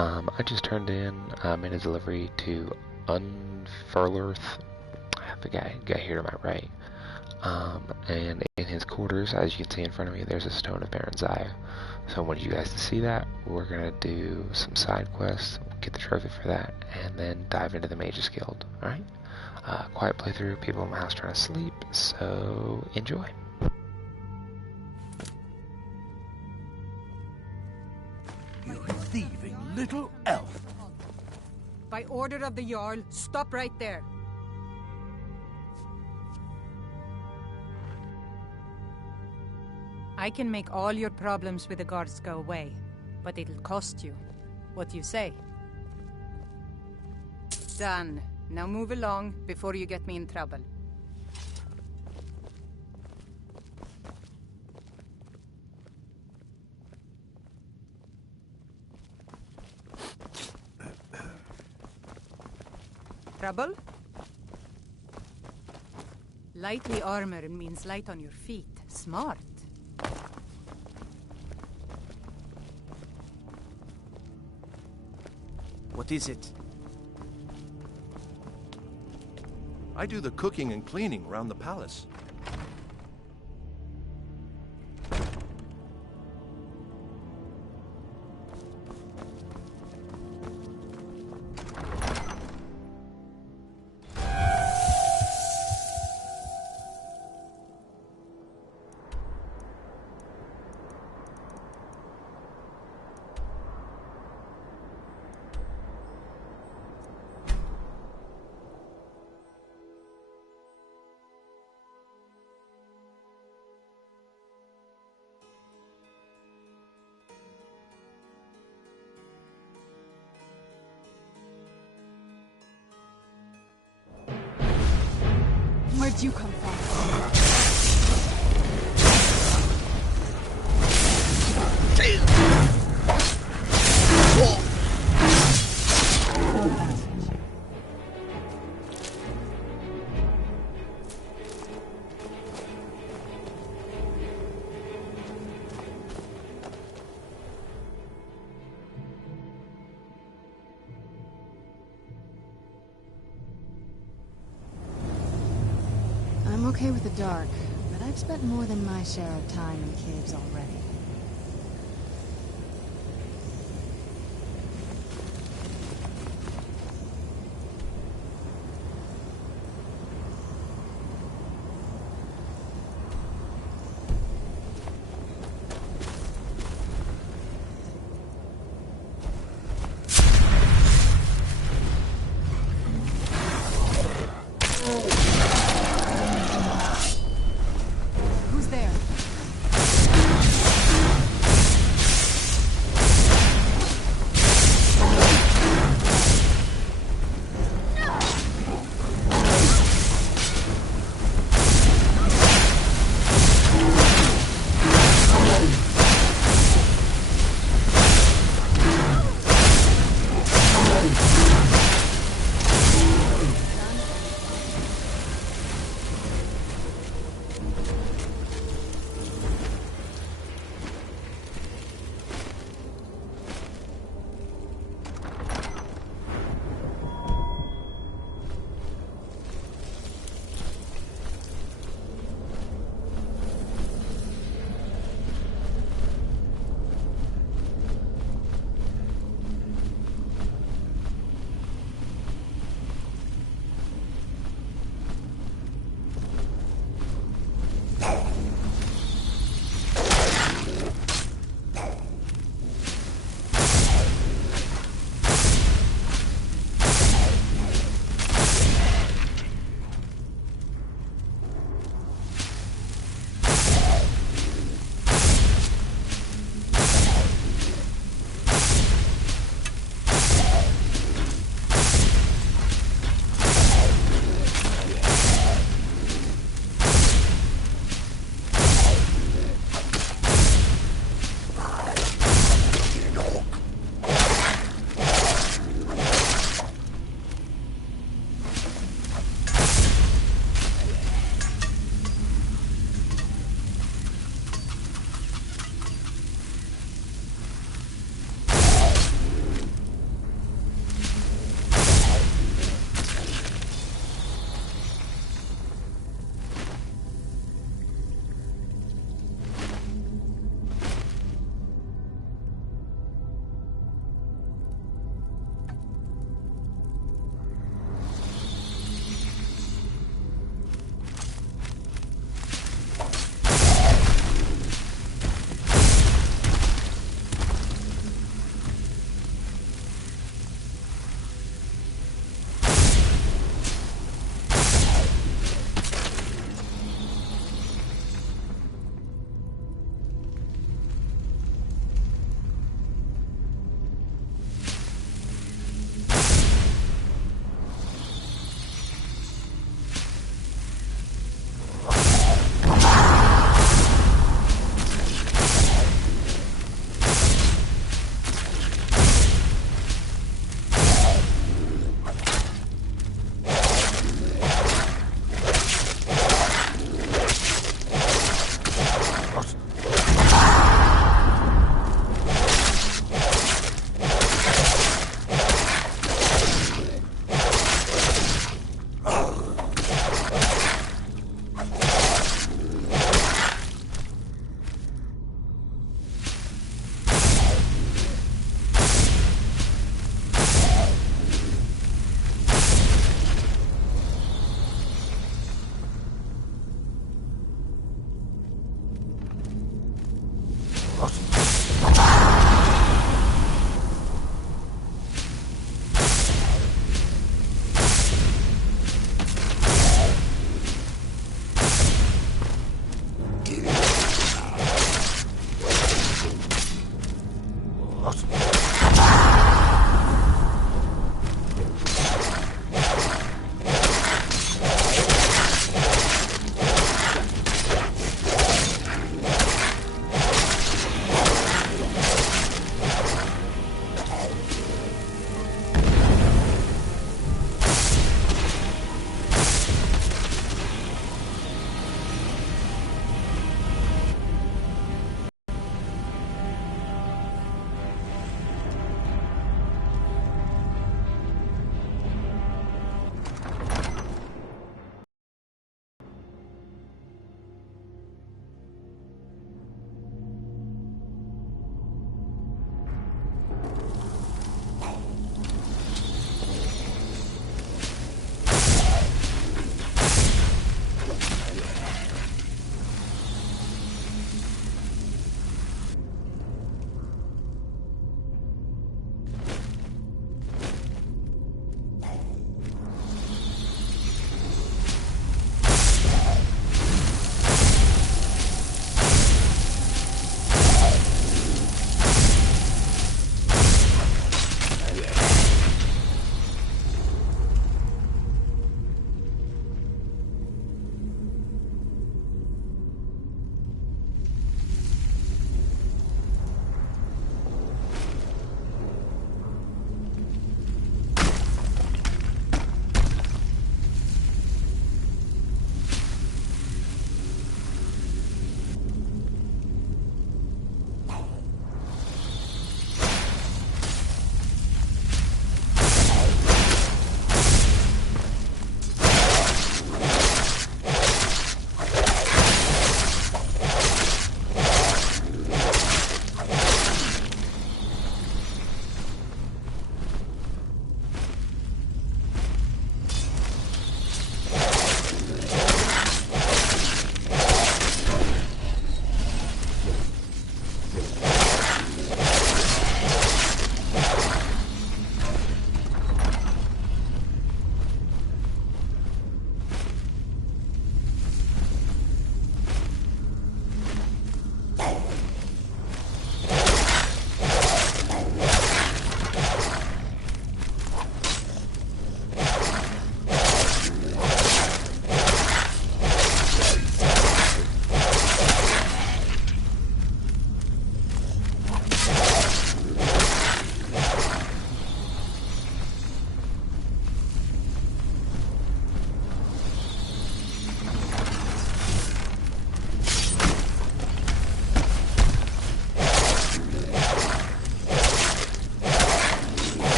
I just turned in, made a delivery to Unfurlerth. I forgot, got here to my right. And in his quarters, as you can see in front of me, there's a Stone of Baronziah. So I wanted you guys to see that. We're gonna do some side quests, get the trophy for that, and then dive into the Mages Guild. Alright? Quiet playthrough, people in my house trying to sleep, so enjoy. You thieving little elf! By order of the Jarl, stop right there. I can make all your problems with the guards go away, but it'll cost you. What do you say? Done. Now move along before you get me in trouble. Trouble? Lightly armor means light on your feet. Smart. What is it? I do the cooking and cleaning around the palace. Where'd you come from? I'm okay with the dark, but I've spent more than my share of time in caves already. Who's there?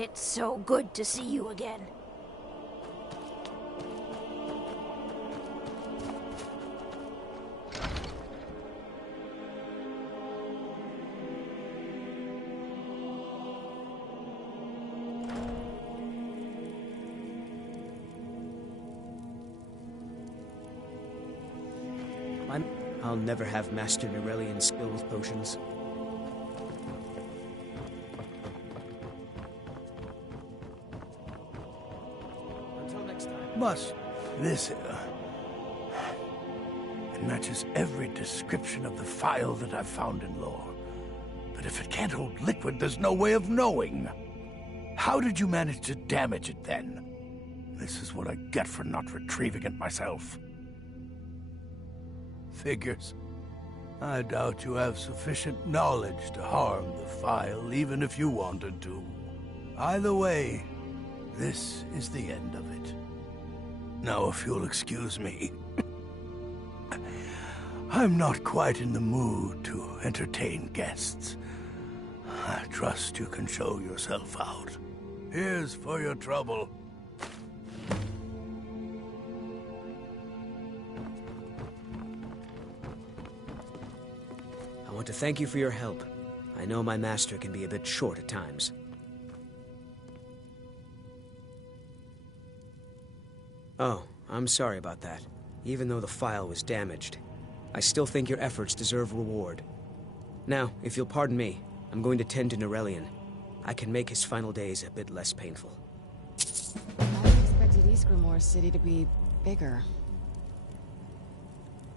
It's so good to see you again. I'll never have mastered Aurelian's skill with potions. Until next time. This it matches every description of the phial that I've found in lore. But if it can't hold liquid, there's no way of knowing. How did you manage to damage it then? This is what I get for not retrieving it myself. Figures. I doubt you have sufficient knowledge to harm the phial, even if you wanted to. Either way, this is the end of it. Now, if you'll excuse me, I'm not quite in the mood to entertain guests. I trust you can show yourself out. Here's for your trouble. I want to thank you for your help. I know my master can be a bit short at times. Oh, I'm sorry about that. Even though the file was damaged, I still think your efforts deserve reward. Now, if you'll pardon me, I'm going to tend to Norelian. I can make his final days a bit less painful. I expected Ysgrimmar City to be bigger.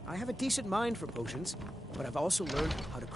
I have a decent mind for potions, but I've also learned how to...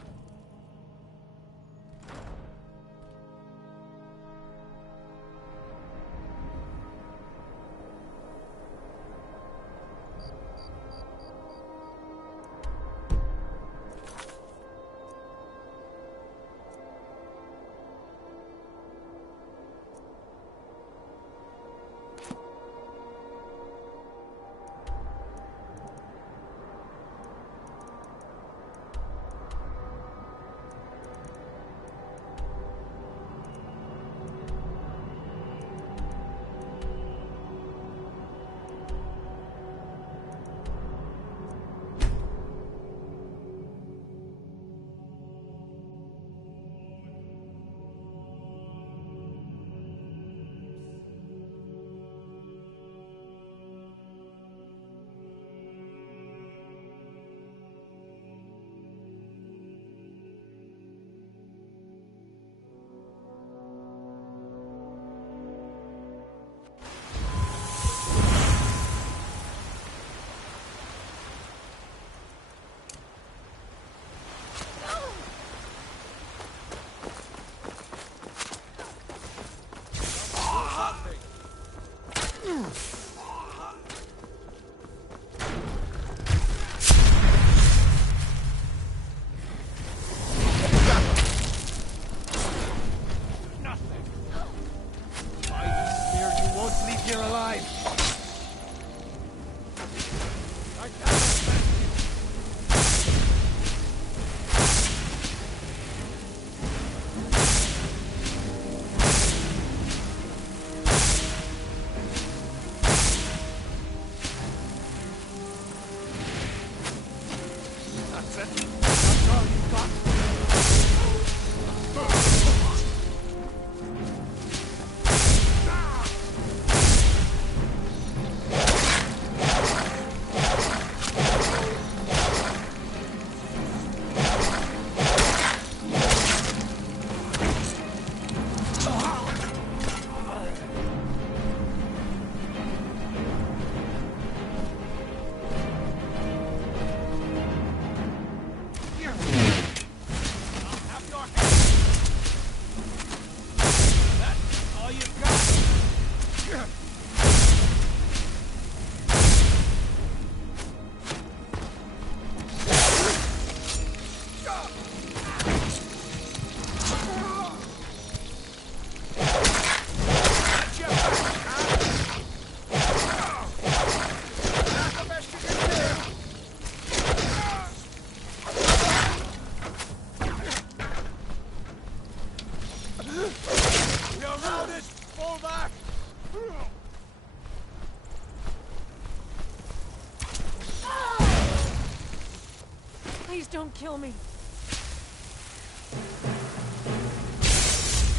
don't kill me.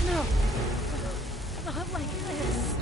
No. Not like this.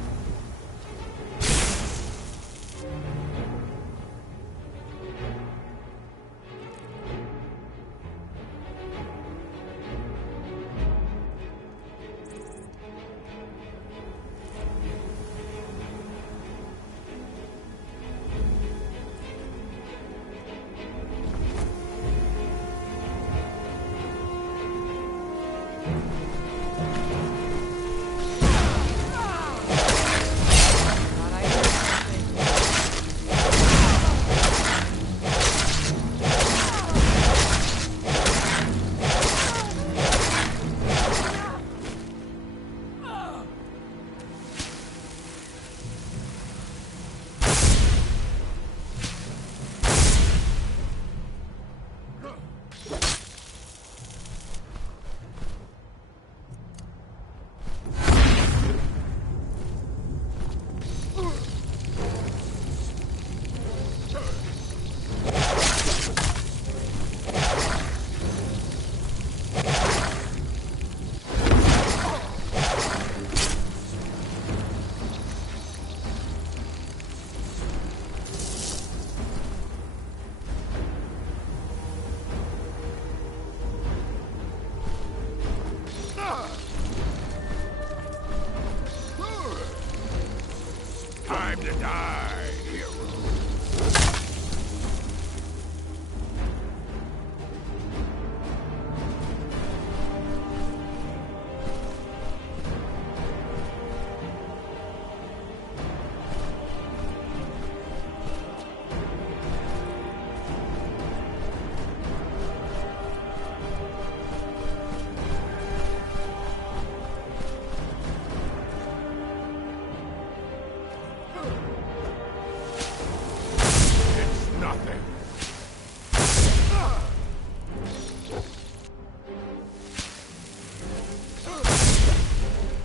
Time to die, hero.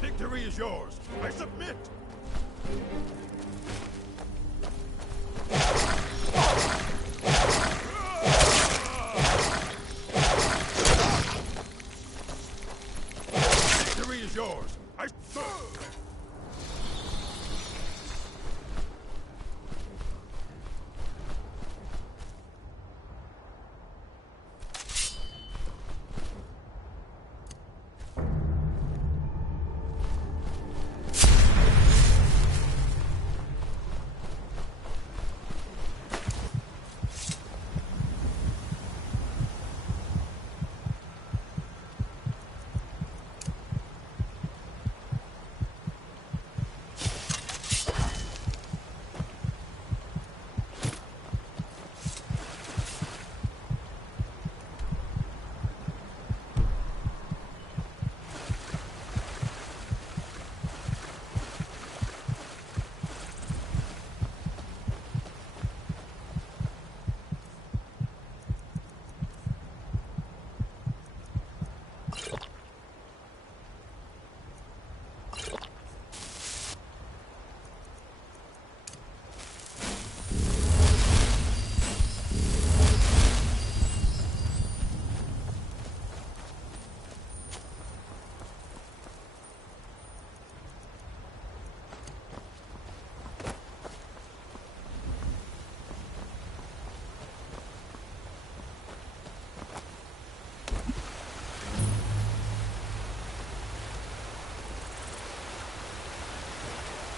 Victory is yours. I submit. Victory is yours. I.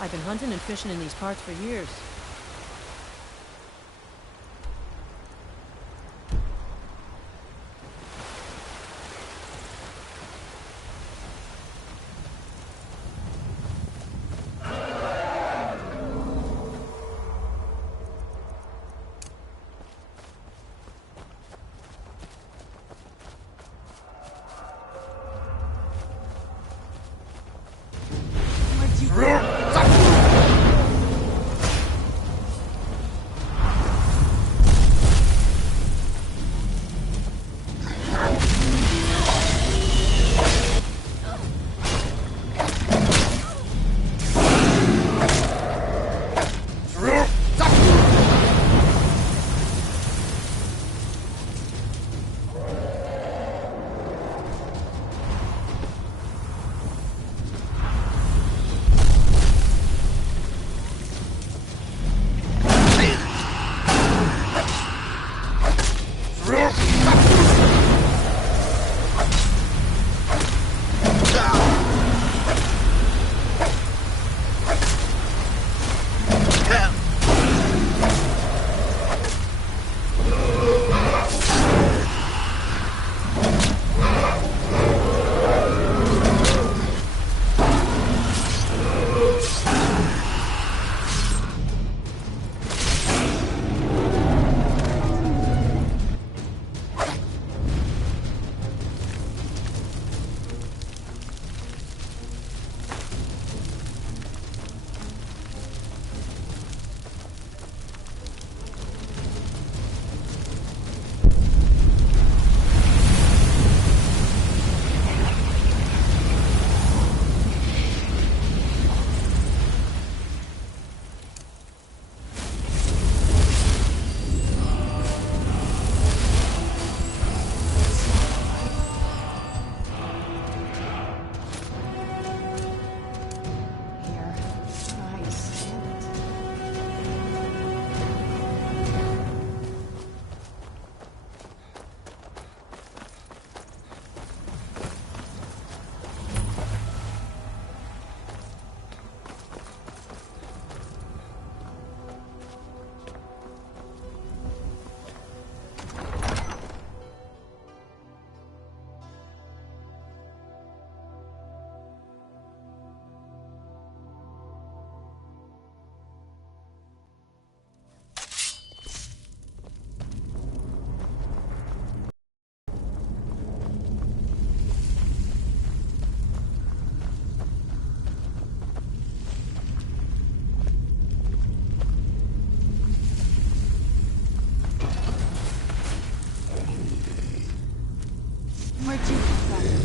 I've been hunting and fishing in these parts for years. Where'd you come from?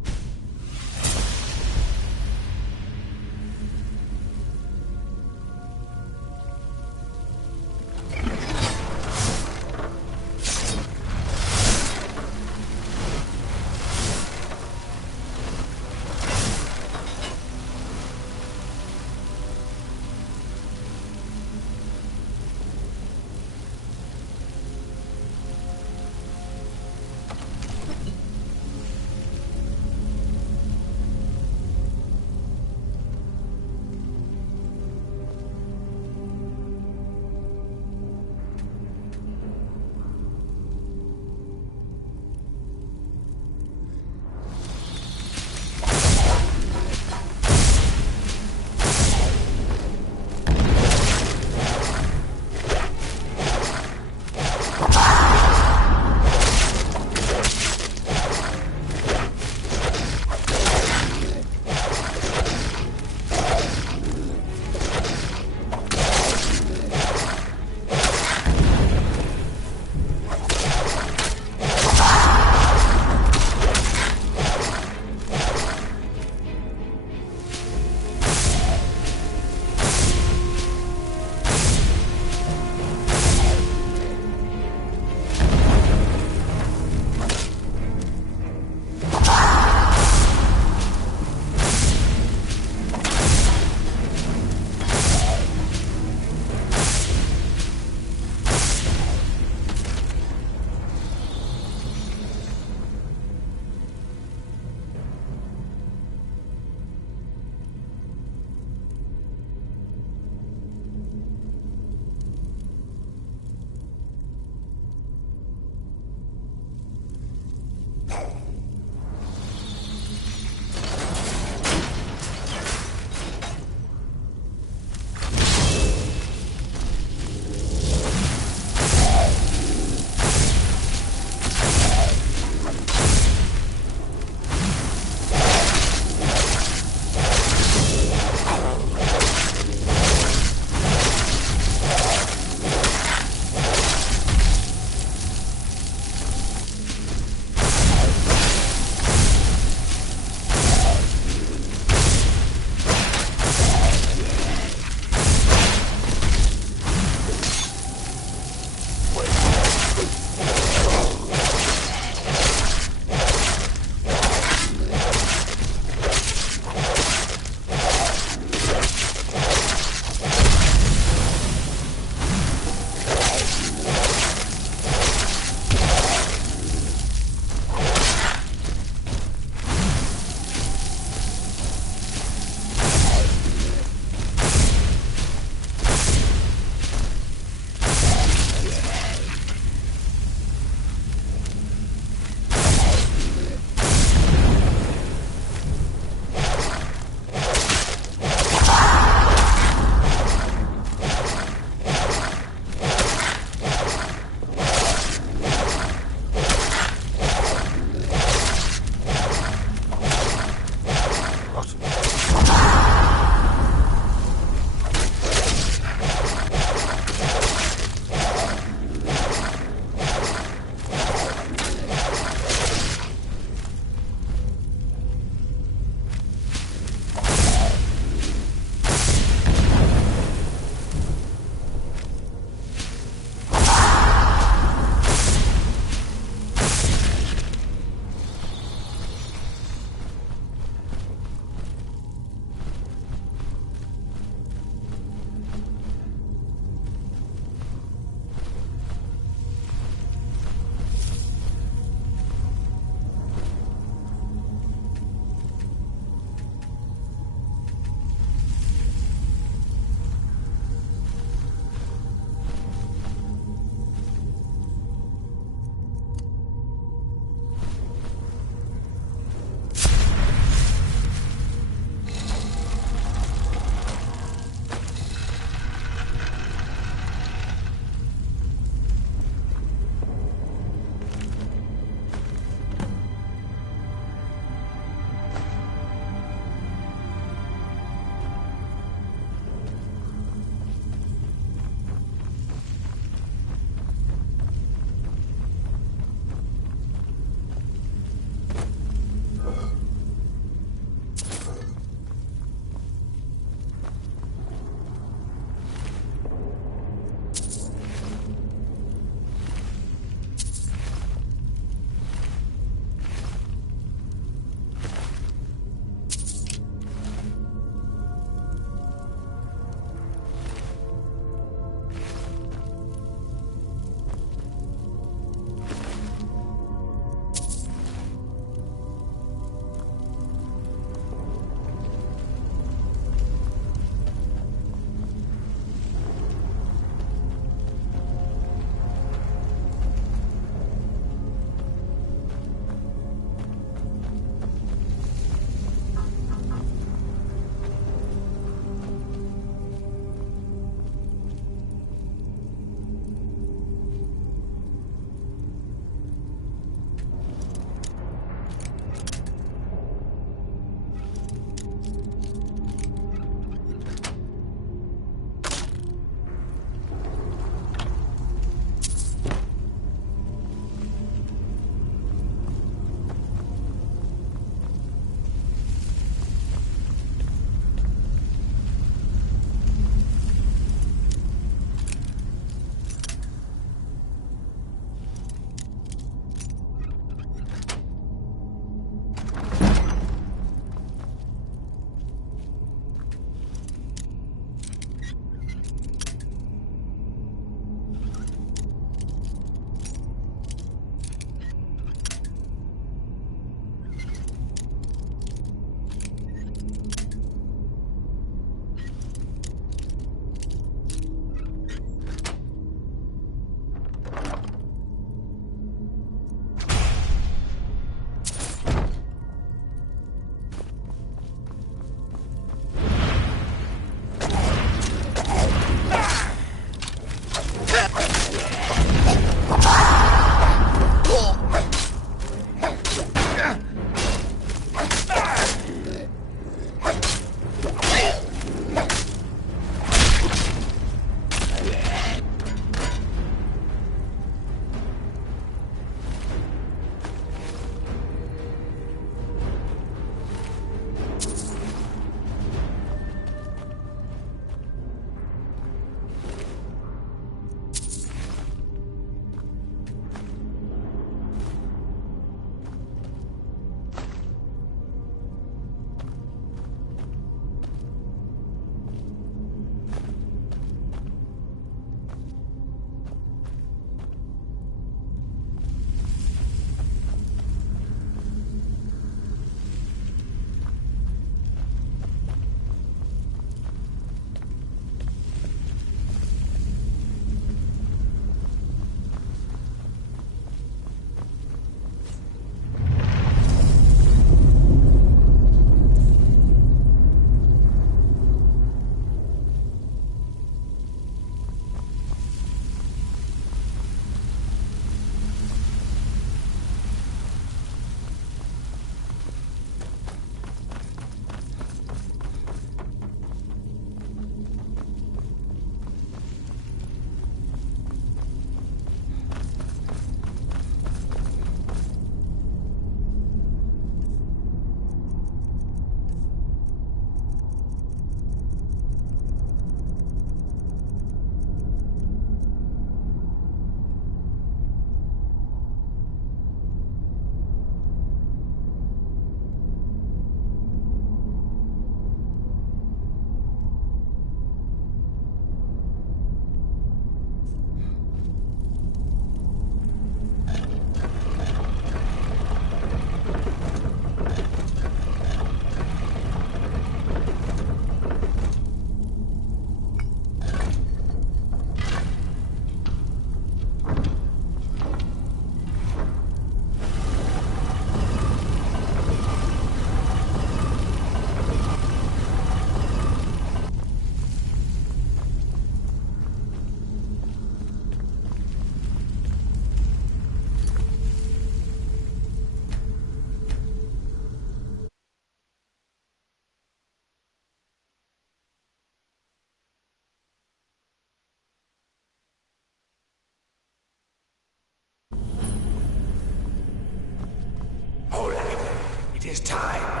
is time.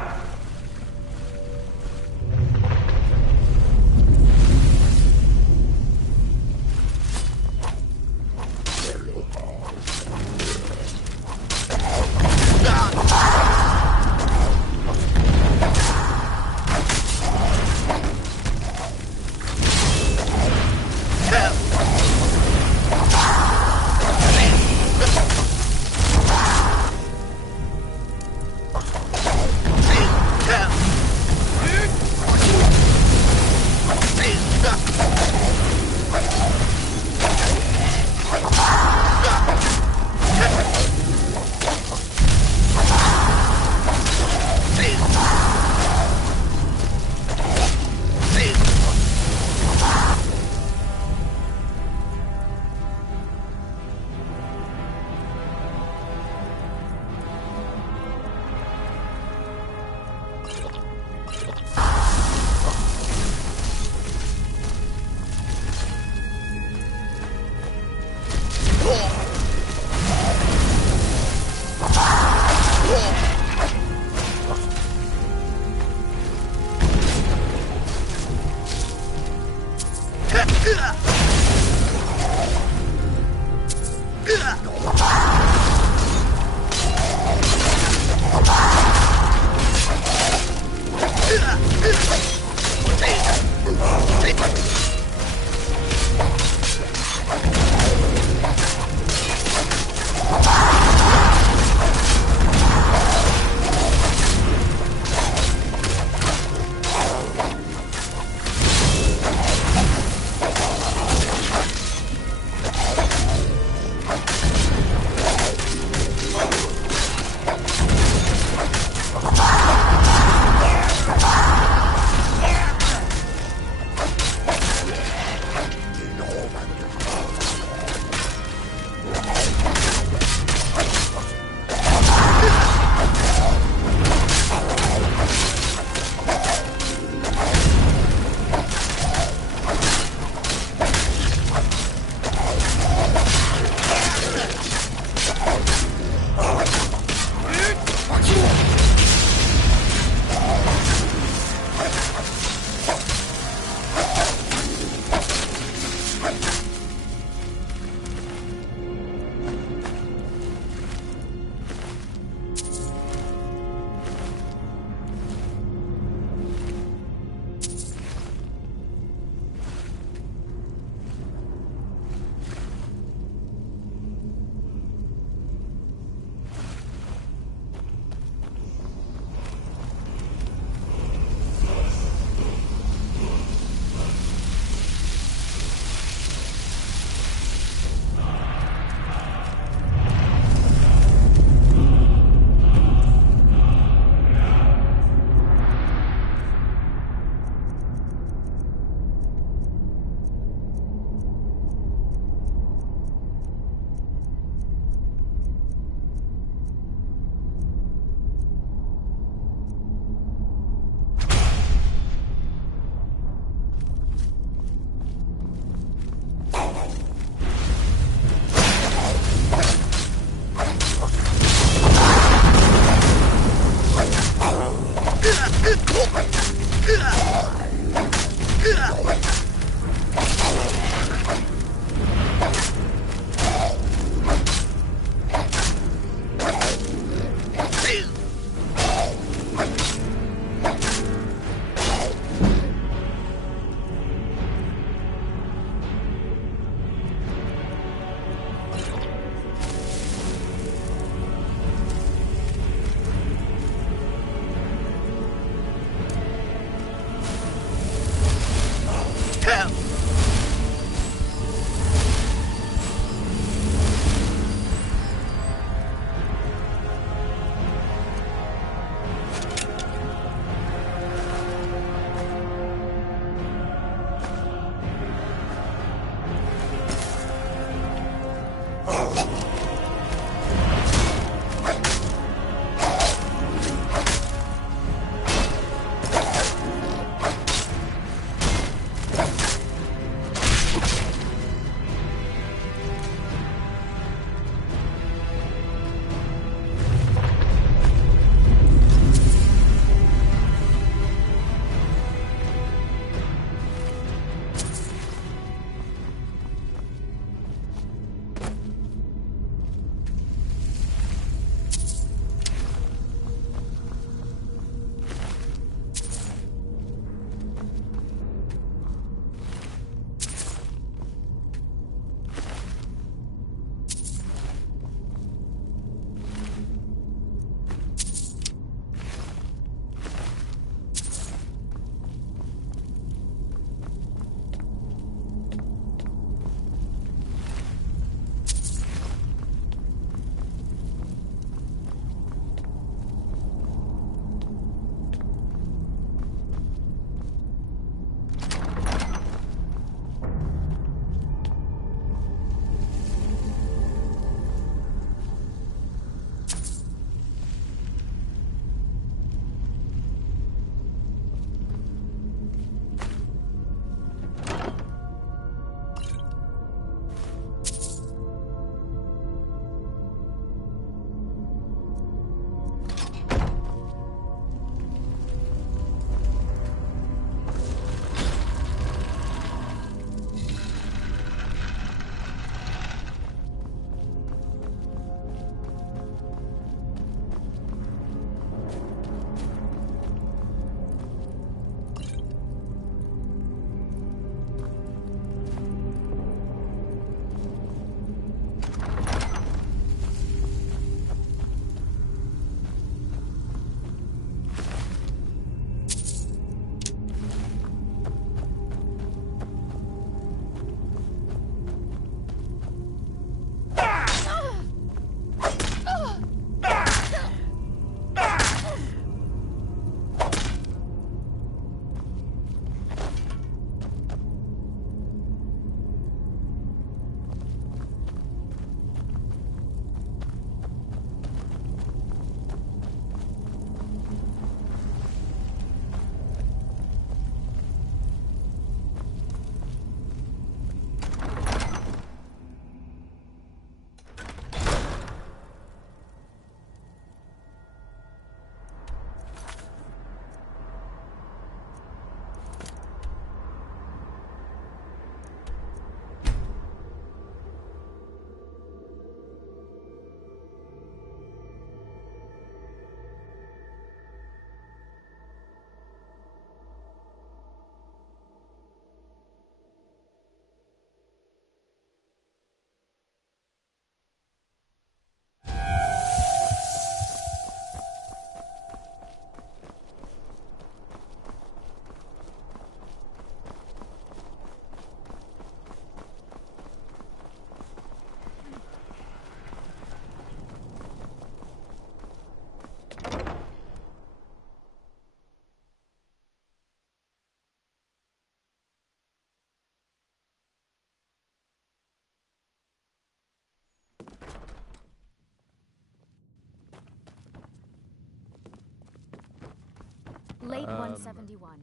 Late 171.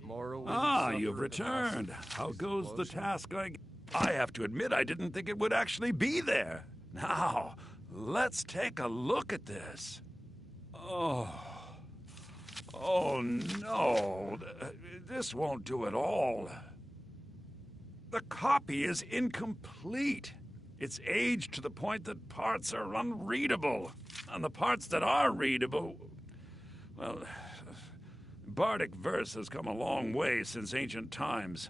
Ah, you've returned. How goes the task I have to admit, I didn't think it would actually be there. Now, let's take a look at this. Oh. Oh, no. This won't do at all. The copy is incomplete. It's aged to the point that parts are unreadable. And the parts that are readable, well, Bardic verse has come a long way since ancient times.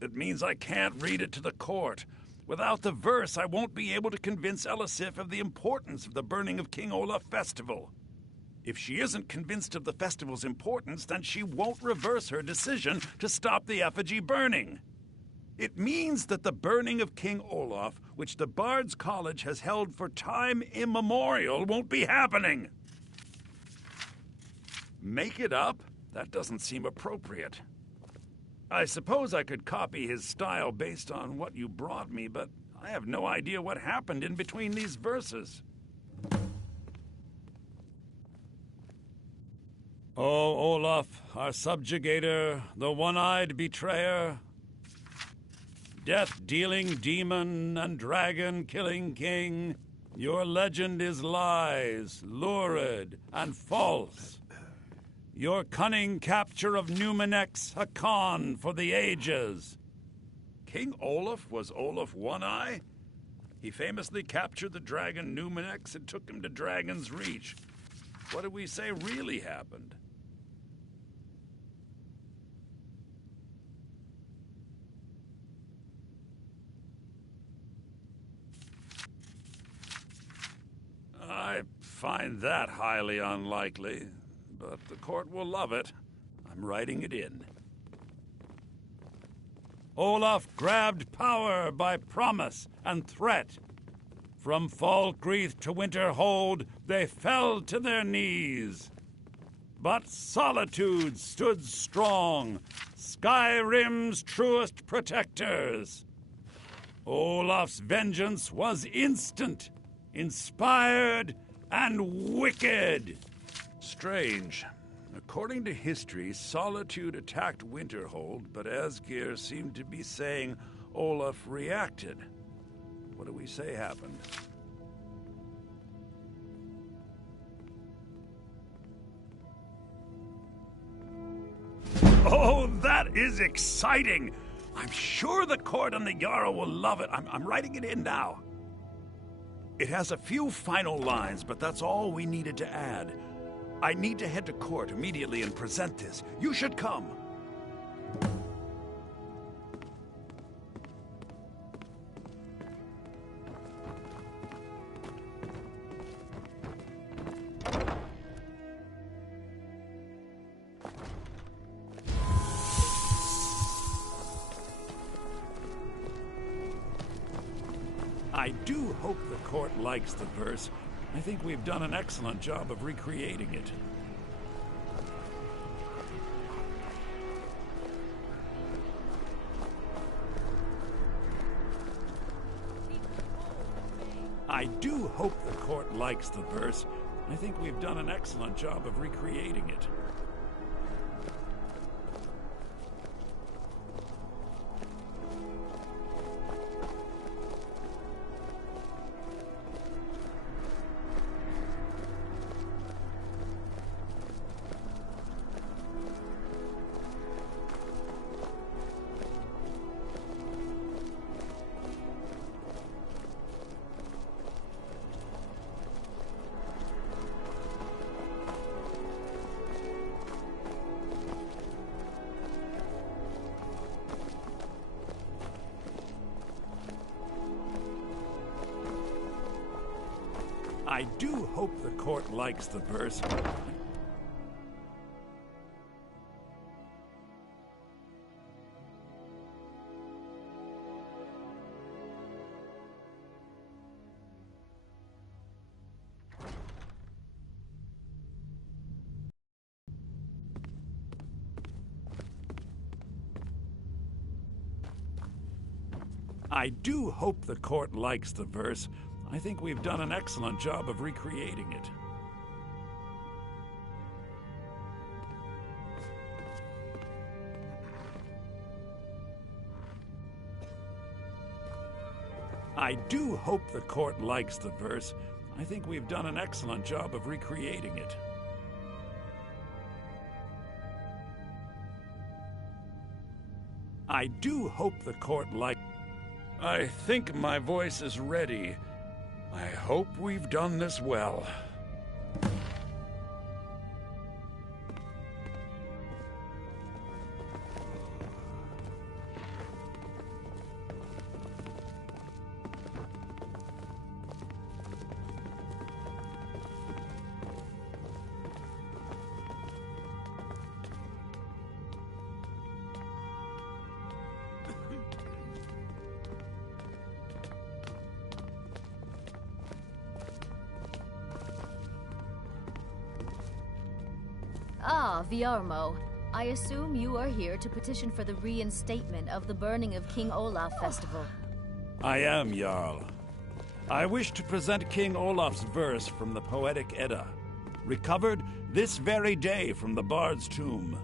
It means I can't read it to the court. Without the verse, I won't be able to convince Elisif of the importance of the burning of King Olaf festival. If she isn't convinced of the festival's importance, then she won't reverse her decision to stop the effigy burning. It means that the burning of King Olaf, which the Bard's College has held for time immemorial, won't be happening. Make it up? That doesn't seem appropriate. I suppose I could copy his style based on what you brought me, but I have no idea what happened in between these verses. O Olaf, our subjugator, the one-eyed betrayer, death-dealing demon and dragon-killing king, your legend is lies, lurid, and false. Your cunning capture of Numenex, a con for the ages. King Olaf was Olaf One-Eye? He famously captured the dragon Numenex and took him to Dragon's Reach. What do we say really happened? I find that highly unlikely, but the court will love it. I'm writing it in. Olaf grabbed power by promise and threat. From Falkreath to Winterhold, they fell to their knees. But solitude stood strong, Skyrim's truest protectors. Olaf's vengeance was instant, inspired, and wicked. Strange. According to history, Solitude attacked Winterhold, but Asgeir seemed to be saying Olaf reacted. What do we say happened? Oh, that is exciting! I'm sure the court and the Jarl will love it. I'm writing it in now. It has a few final lines, but that's all we needed to add. I need to head to court immediately and present this. You should come. I do hope the court likes the verse. I think we've done an excellent job of recreating it. I do hope the court likes the verse. I think we've done an excellent job of recreating it. I do hope the court likes the verse. I do hope the court likes the verse. I think we've done an excellent job of recreating it. I do hope the court likes the verse. I think we've done an excellent job of recreating it. I do hope the court likes. I think my voice is ready. I hope we've done this well. Ah, Viarmo. I assume you are here to petition for the reinstatement of the burning of King Olaf Festival. I am, Jarl. I wish to present King Olaf's verse from the Poetic Edda, recovered this very day from the Bard's tomb.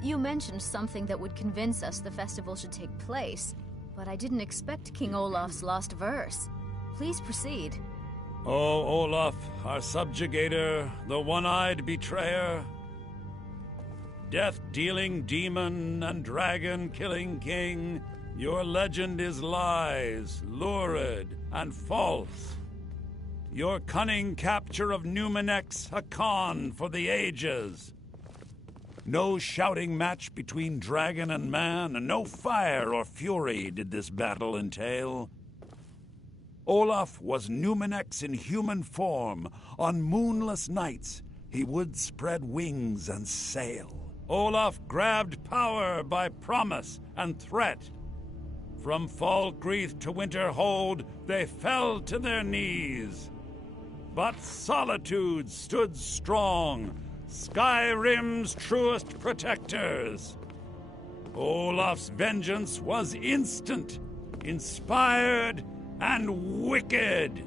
You mentioned something that would convince us the festival should take place, but I didn't expect King Olaf's lost verse. Please proceed. O Olaf, our subjugator, the one-eyed betrayer, death-dealing demon and dragon-killing king, your legend is lies, lurid, and false. Your cunning capture of Numenex, a con for the ages. No shouting match between dragon and man, and no fire or fury did this battle entail. Olaf was Numenex in human form. On moonless nights, he would spread wings and sail. Olaf grabbed power by promise and threat. From Falkreath to Winterhold, they fell to their knees. But Solitude stood strong, Skyrim's truest protectors. Olaf's vengeance was instant, inspired, and wicked.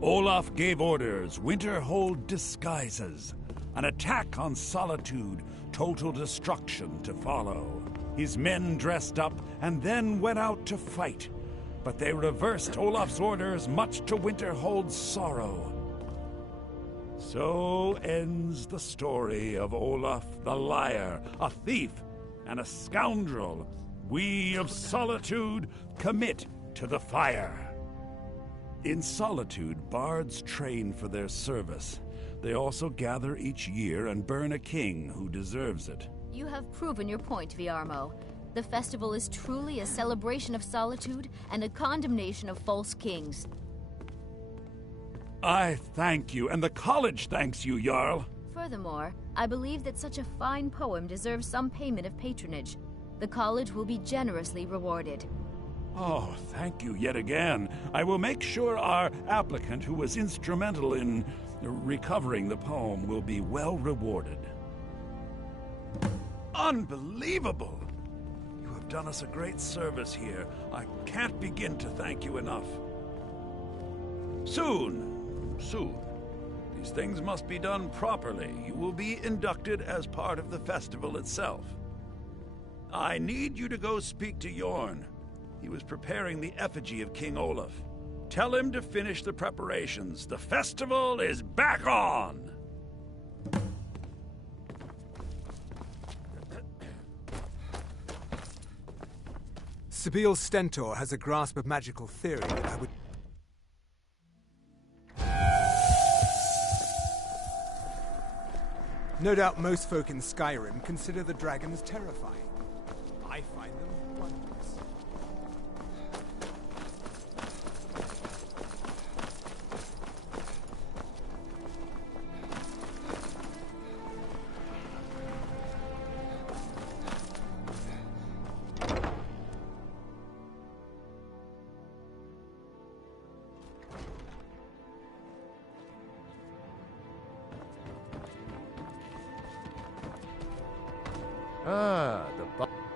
Olaf gave orders, Winterhold disguises, an attack on Solitude, total destruction to follow. His men dressed up and then went out to fight, but they reversed Olaf's orders, much to Winterhold's sorrow. So ends the story of Olaf the liar, a thief and a scoundrel. We of Solitude commit to the fire. In Solitude, bards train for their service. They also gather each year and burn a king who deserves it. You have proven your point, Viarmo. The festival is truly a celebration of solitude and a condemnation of false kings. I thank you, and the college thanks you, Jarl. Furthermore, I believe that such a fine poem deserves some payment of patronage. The college will be generously rewarded. Oh, thank you yet again. I will make sure our applicant, who was instrumental in recovering the poem, will be well rewarded. Unbelievable! You have done us a great service here. I can't begin to thank you enough. Soon. These things must be done properly. You will be inducted as part of the festival itself. I need you to go speak to Yorn. He was preparing the effigy of King Olaf. Tell him to finish the preparations. The festival is back on! Sibyl Stentor has a grasp of magical theory that I would... No doubt most folk in Skyrim consider the dragons terrifying. I find them wondrous.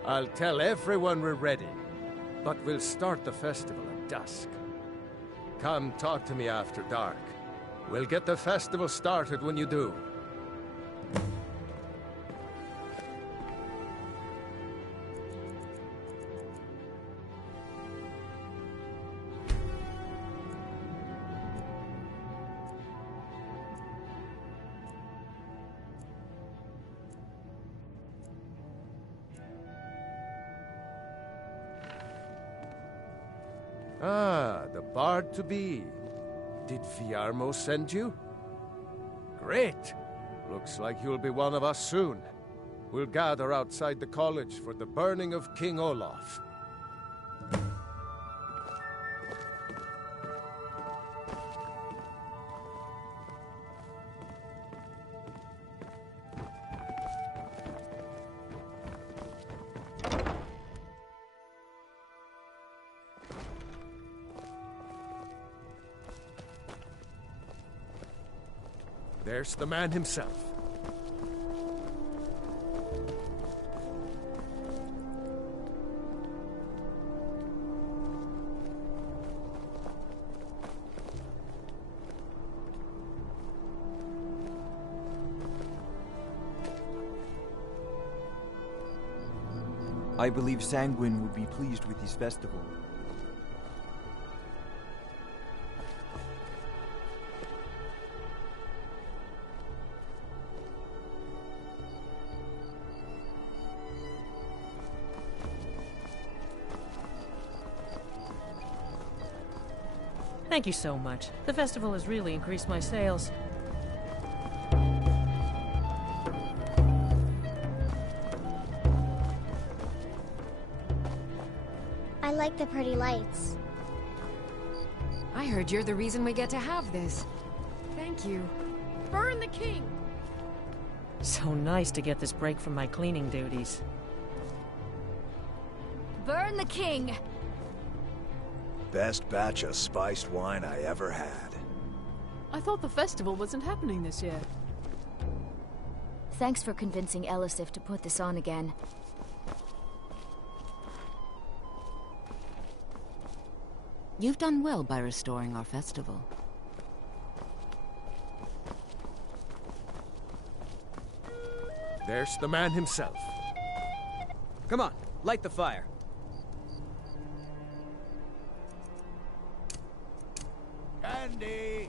I'll tell everyone we're ready. but we'll start the festival at dusk. Come talk to me after dark. We'll get the festival started when you do. Ah, the bard-to-be. Did Fiarmo send you? Great! Looks like you'll be one of us soon. We'll gather outside the college for the burning of King Olaf. There's the man himself. I believe Sanguine would be pleased with his festival. Thank you so much. The festival has really increased my sales. I like the pretty lights. I heard you're the reason we get to have this. Thank you. Burn the king! So nice to get this break from my cleaning duties. Burn the king! Best batch of spiced wine I ever had. I thought the festival wasn't happening this year. Thanks for convincing Elisif to put this on again. You've done well by restoring our festival. There's the man himself. Come on, light the fire. Candy!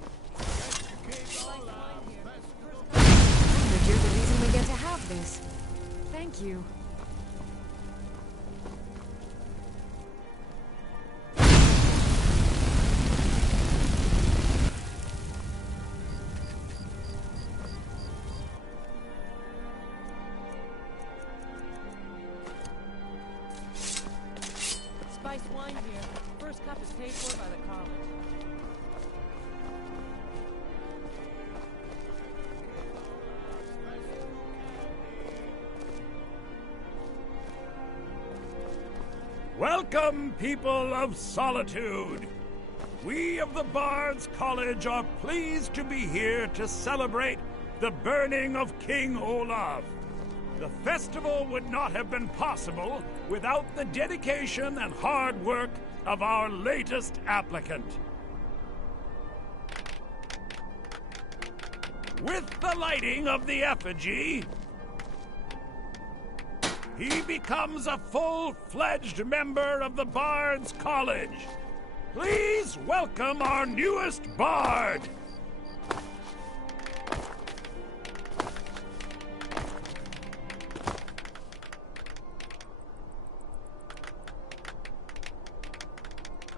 You're the reason we get to have this. Thank you. Spiced wine here. First cup is paid for by the college. Welcome, people of Solitude! We of the Bards College are pleased to be here to celebrate the burning of King Olaf. The festival would not have been possible without the dedication and hard work of our latest applicant. With the lighting of the effigy, he becomes a full-fledged member of the Bards College. Please welcome our newest bard.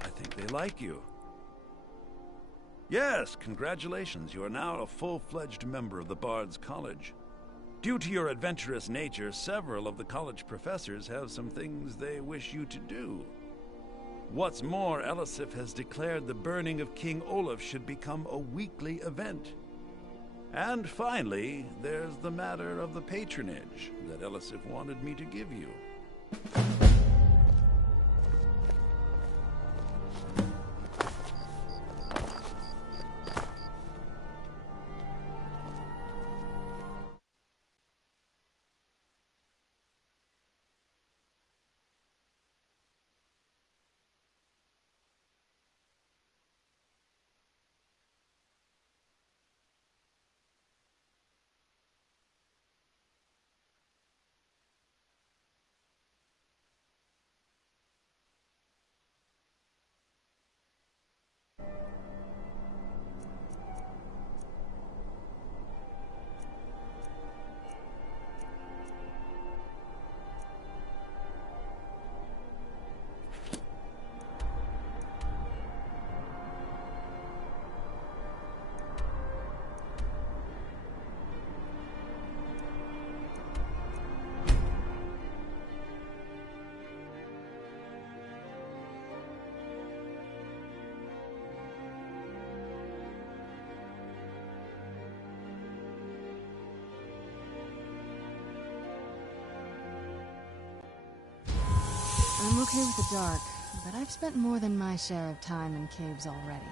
I think they like you. Yes, congratulations. You are now a full-fledged member of the Bards College. Due to your adventurous nature, several of the college professors have some things they wish you to do. What's more, Elisif has declared the burning of King Olaf should become a weekly event. And finally, there's the matter of the patronage that Elisif wanted me to give you. I'm okay with the dark, but I've spent more than my share of time in caves already.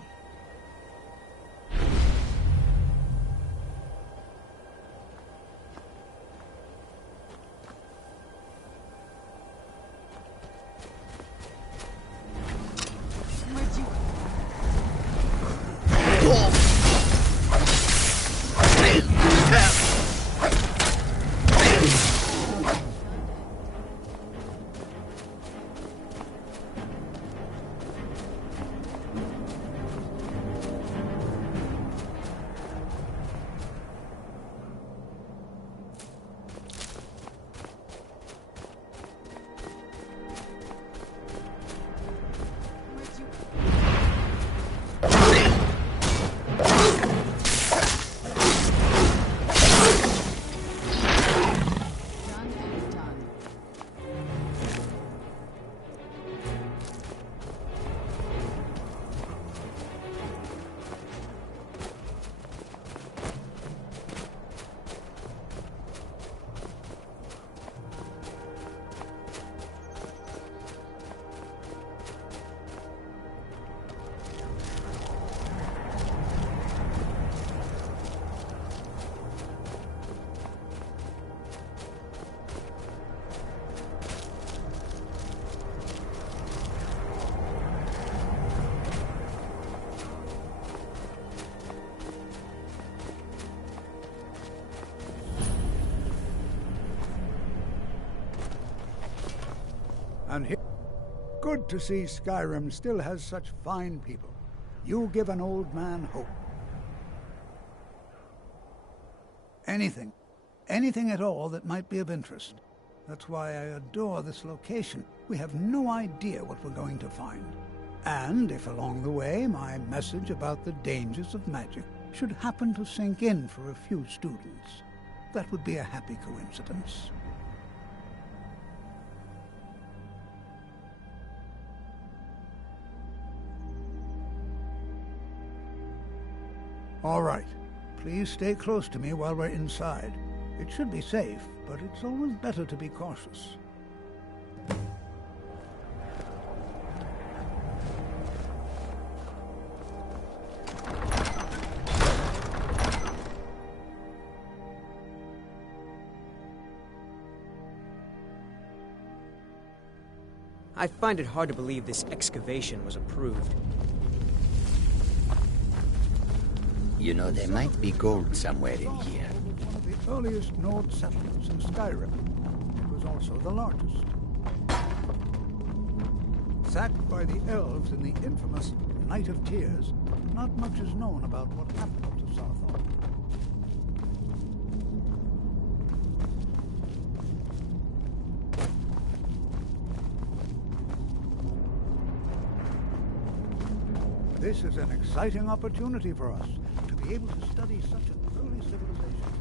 And here, good to see Skyrim still has such fine people. You give an old man hope. Anything at all that might be of interest. That's why I adore this location. We have no idea what we're going to find. And if along the way my message about the dangers of magic should happen to sink in for a few students, that would be a happy coincidence. All right. Please stay close to me while we're inside. It should be safe, but it's always better to be cautious. I find it hard to believe this excavation was approved. You know, there might be gold somewhere in here. One of the earliest Nord settlements in Skyrim. It was also the largest. Sacked by the elves in the infamous Night of Tears, not much is known about what happened to Sarthor. This is an exciting opportunity for us to be able to study such an early civilization.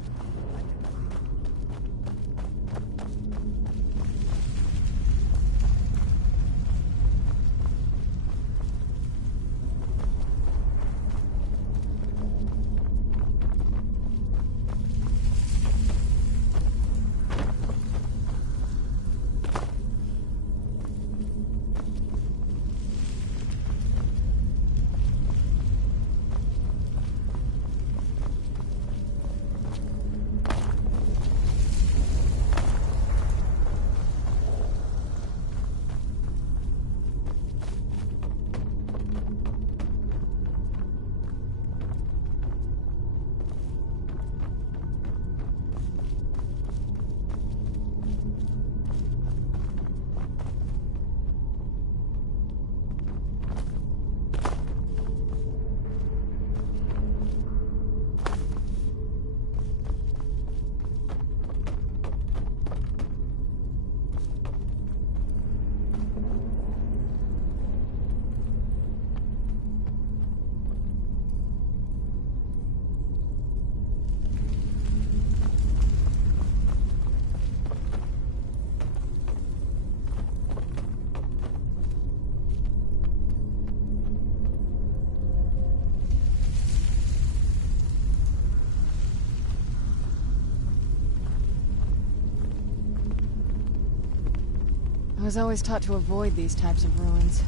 was always taught to avoid these types of ruins.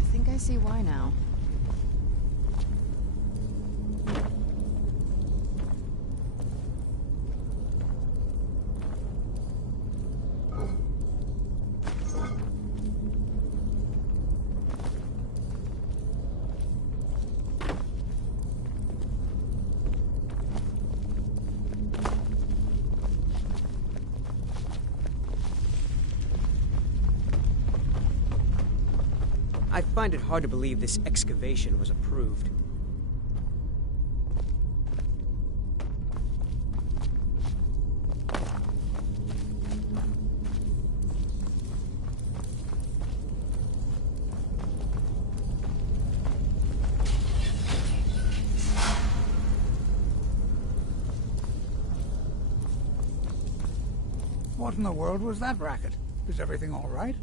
I think I see why now. I find it hard to believe this excavation was approved. What in the world was that racket? Is everything all right?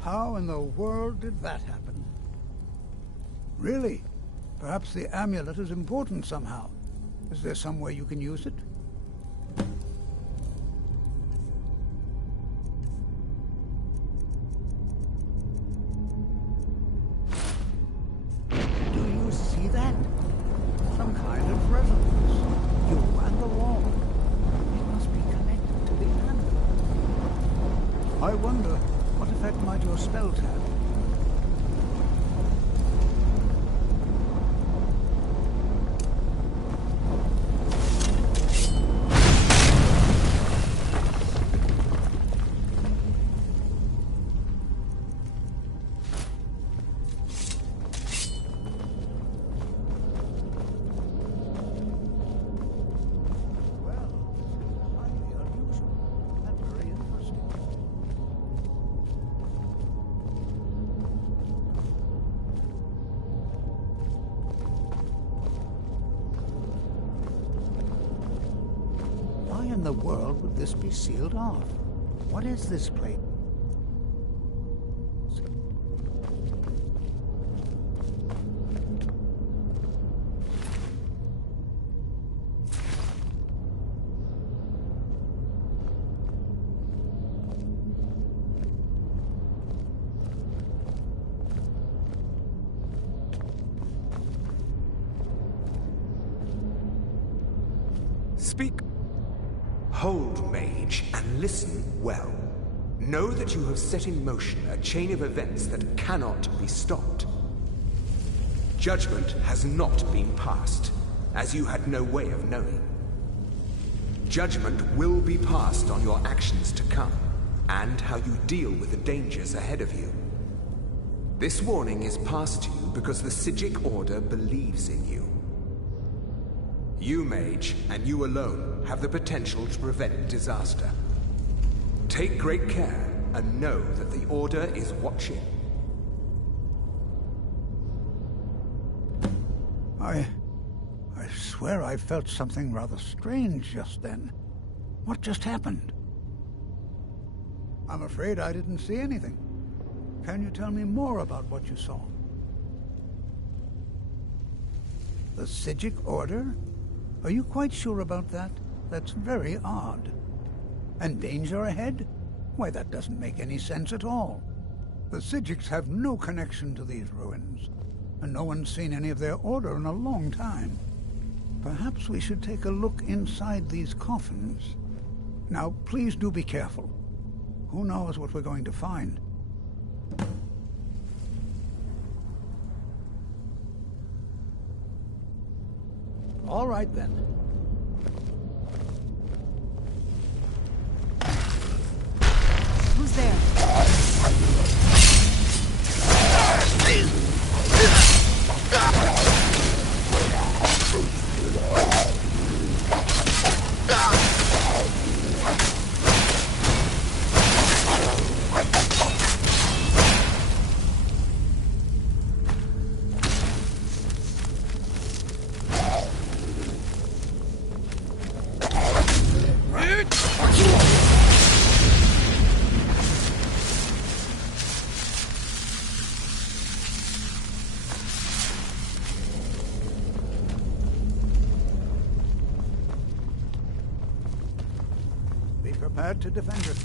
How in the world did that happen? Really? Perhaps the amulet is important somehow. Is there some way you can use it? Do you see that? Some kind of resonance. You and the wall. It must be connected to the amulet. I wonder, what effect might your spells have? Why in the world would this be sealed off? What is this place? Speak. Hold, mage, and listen well. Know that you have set in motion a chain of events that cannot be stopped. Judgment has not been passed, as you had no way of knowing. Judgment will be passed on your actions to come, and how you deal with the dangers ahead of you. This warning is passed to you because the Psijic Order believes in you. You, mage, and you alone, have the potential to prevent disaster. Take great care, and know that the Order is watching. I swear I felt something rather strange just then. What just happened? I'm afraid I didn't see anything. Can you tell me more about what you saw? The Psijic Order? Are you quite sure about that? That's very odd. And danger ahead? Why, that doesn't make any sense at all. The Psijics have no connection to these ruins, and no one's seen any of their order in a long time. Perhaps we should take a look inside these coffins. Now, please do be careful. Who knows what we're going to find? All right, then. Who's there? Be prepared to defend it.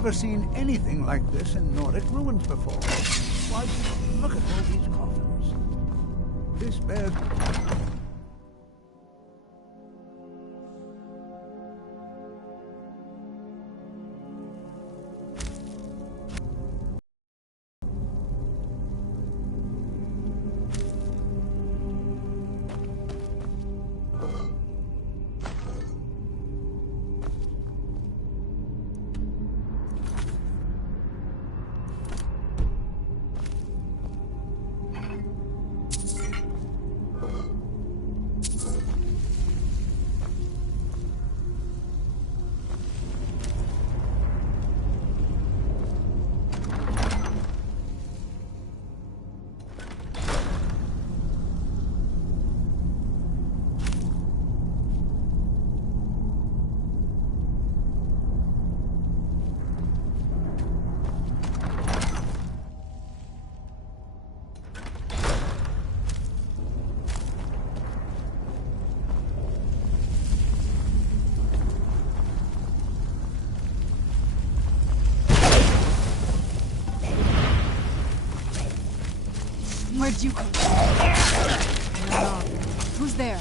never seen anything like this in Nordic ruins before. Why, look at all these coffins. This bears... Where'd you come from? No. Who's there?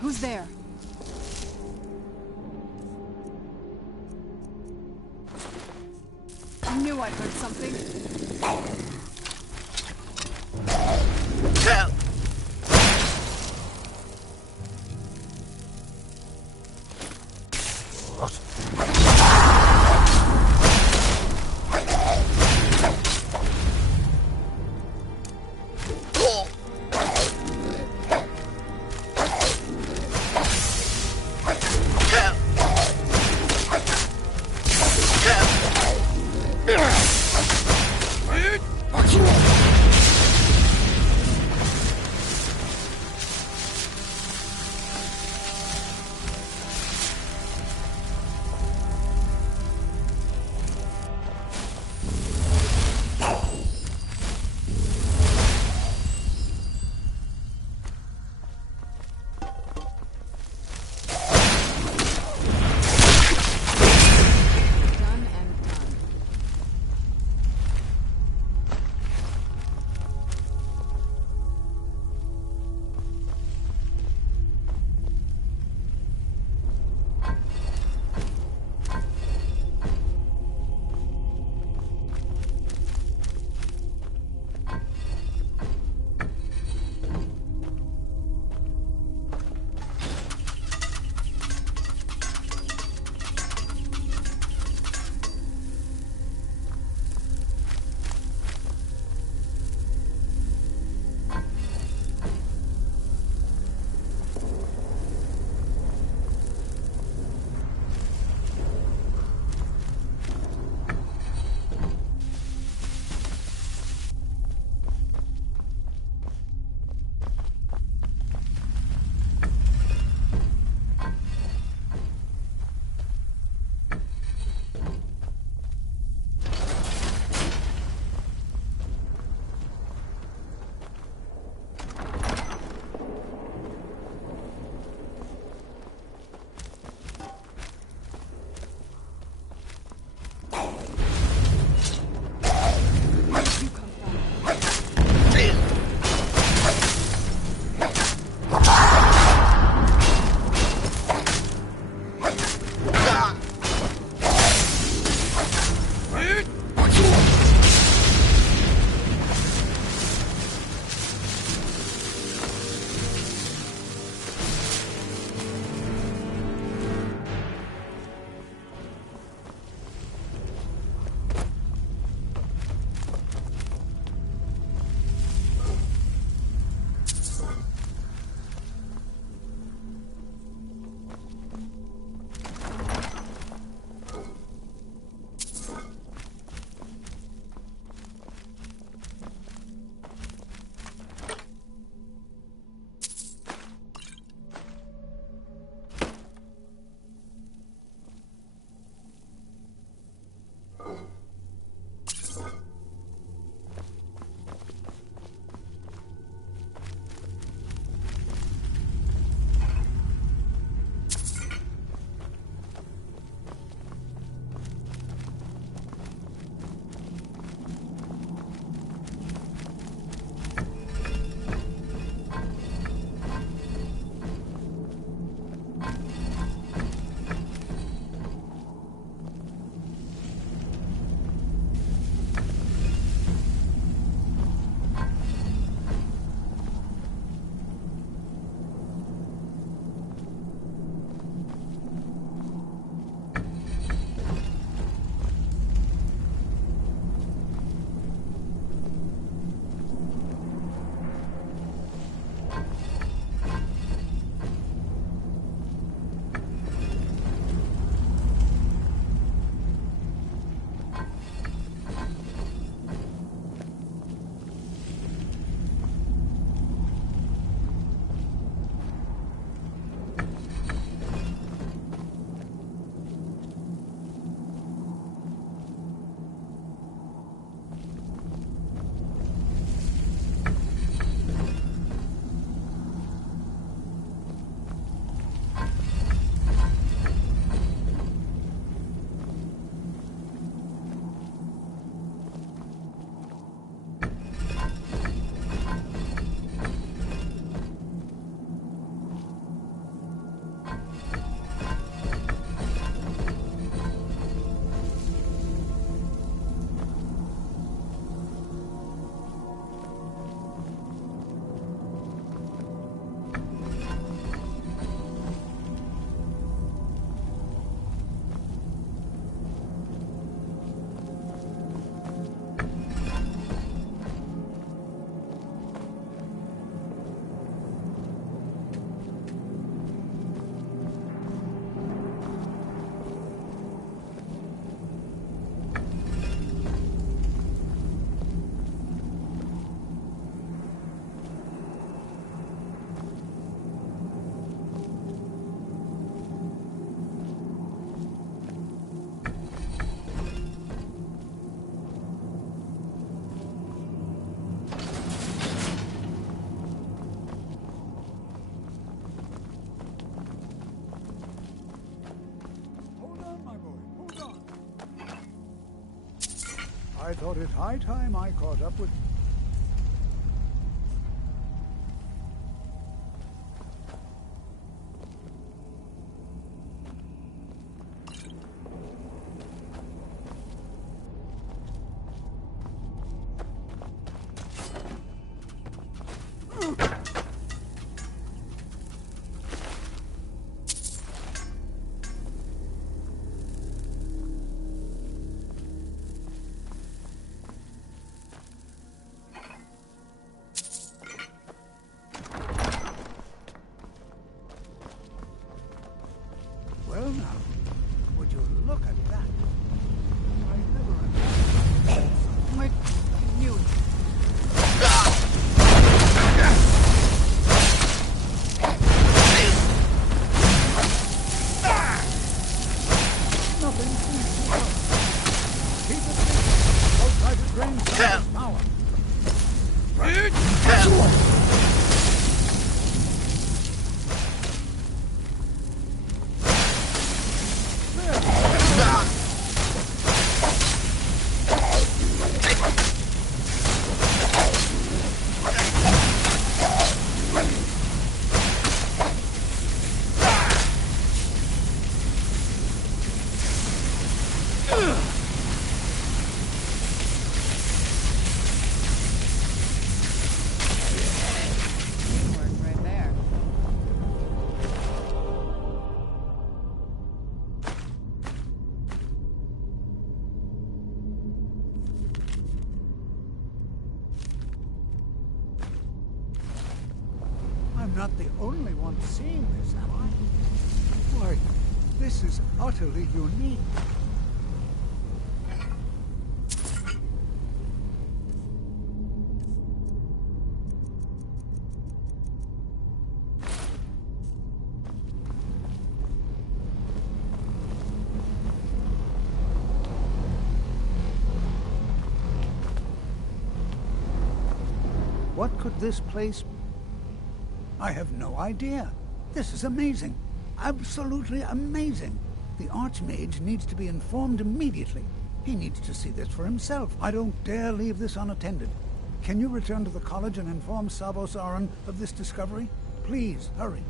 Who's there? I knew I heard something. I thought it high time I caught up with... Well now, would you look at that? I never imagined... I knew it. Nothing seems to work. Keep it moving. I'll try to drain some of power. Right there. I'm not the only one seeing this, am I? Why, this is utterly unique. What could this place... I have no idea. This is amazing. Absolutely amazing. The Archmage needs to be informed immediately. He needs to see this for himself. I don't dare leave this unattended. Can you return to the college and inform Savos Aran of this discovery? Please, hurry.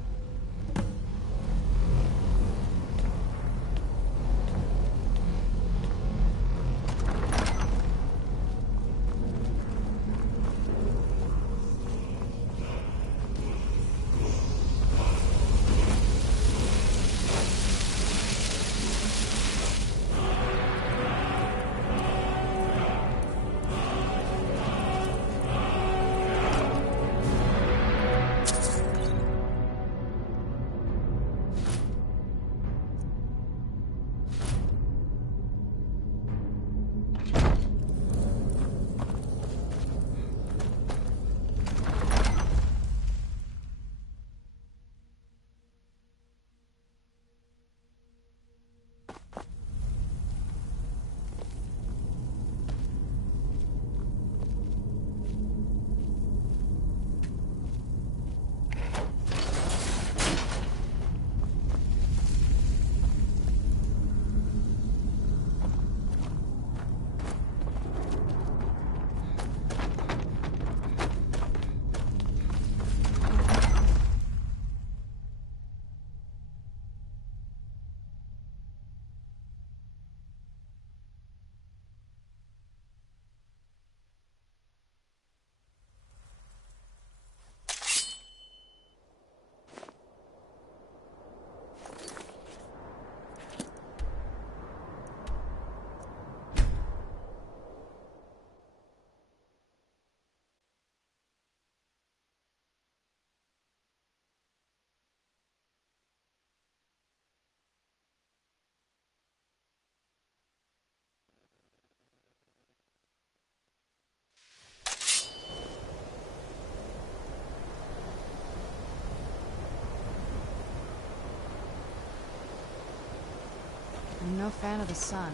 I'm no fan of the sun.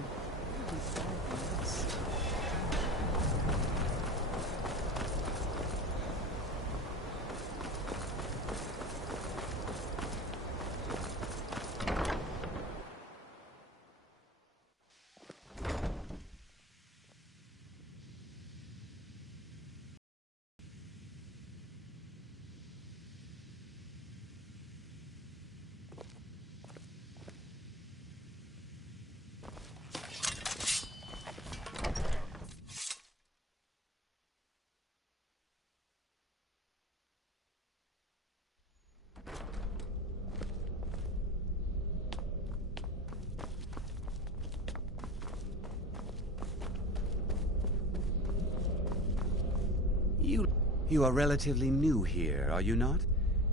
You are relatively new here, are you not?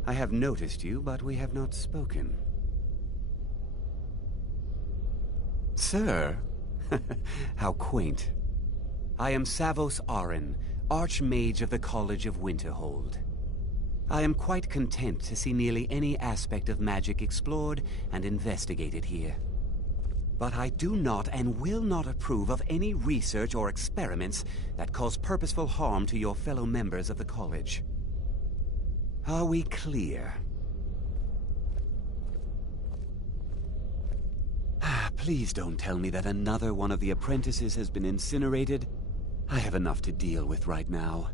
I have noticed you, but we have not spoken. Sir? How quaint. I am Savos Arin, Archmage of the College of Winterhold. I am quite content to see nearly any aspect of magic explored and investigated here. But I do not and will not approve of any research or experiments that cause purposeful harm to your fellow members of the college. Are we clear? Please don't tell me that another one of the apprentices has been incinerated. I have enough to deal with right now.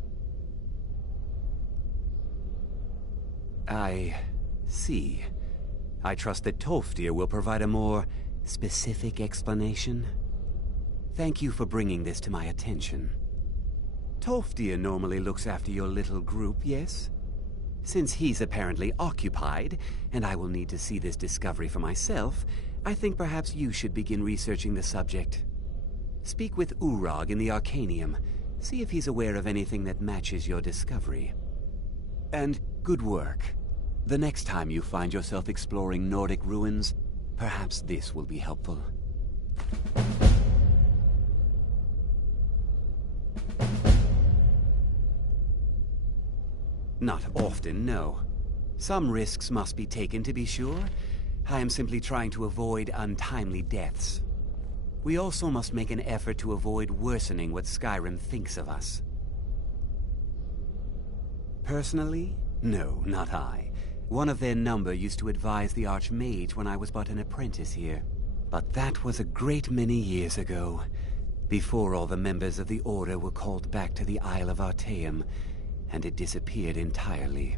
I see. I trust that Tolfdir will provide a more specific explanation. Thank you for bringing this to my attention. Tolfdir normally looks after your little group, yes? Since he's apparently occupied, and I will need to see this discovery for myself, I think perhaps you should begin researching the subject. Speak with Urag in the Arcanium. See if he's aware of anything that matches your discovery. And good work. The next time you find yourself exploring Nordic ruins, perhaps this will be helpful. Not often, no. Some risks must be taken, to be sure. I am simply trying to avoid untimely deaths. We also must make an effort to avoid worsening what Skyrim thinks of us. Personally? No, not I. One of their number used to advise the Archmage when I was but an apprentice here. But that was a great many years ago, before all the members of the Order were called back to the Isle of Artaeum, and it disappeared entirely.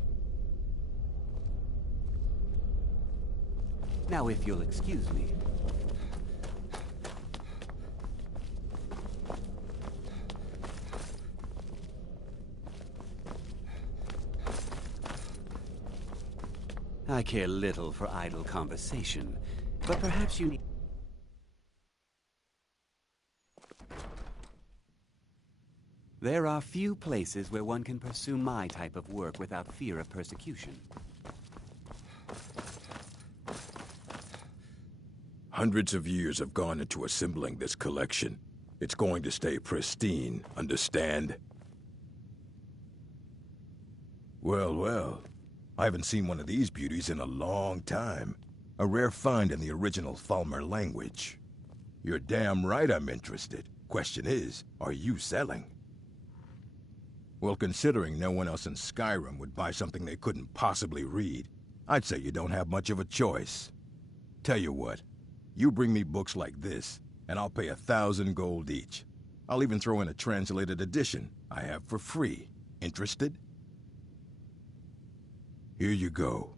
Now, if you'll excuse me. I care little for idle conversation, but perhaps you need... There are few places where one can pursue my type of work without fear of persecution. Hundreds of years have gone into assembling this collection. It's going to stay pristine, understand? Well, well. I haven't seen one of these beauties in a long time. A rare find in the original Falmer language. You're damn right I'm interested. Question is, are you selling? Well, considering no one else in Skyrim would buy something they couldn't possibly read, I'd say you don't have much of a choice. Tell you what, you bring me books like this, and I'll pay 1,000 gold each. I'll even throw in a translated edition I have for free. Interested? Here you go.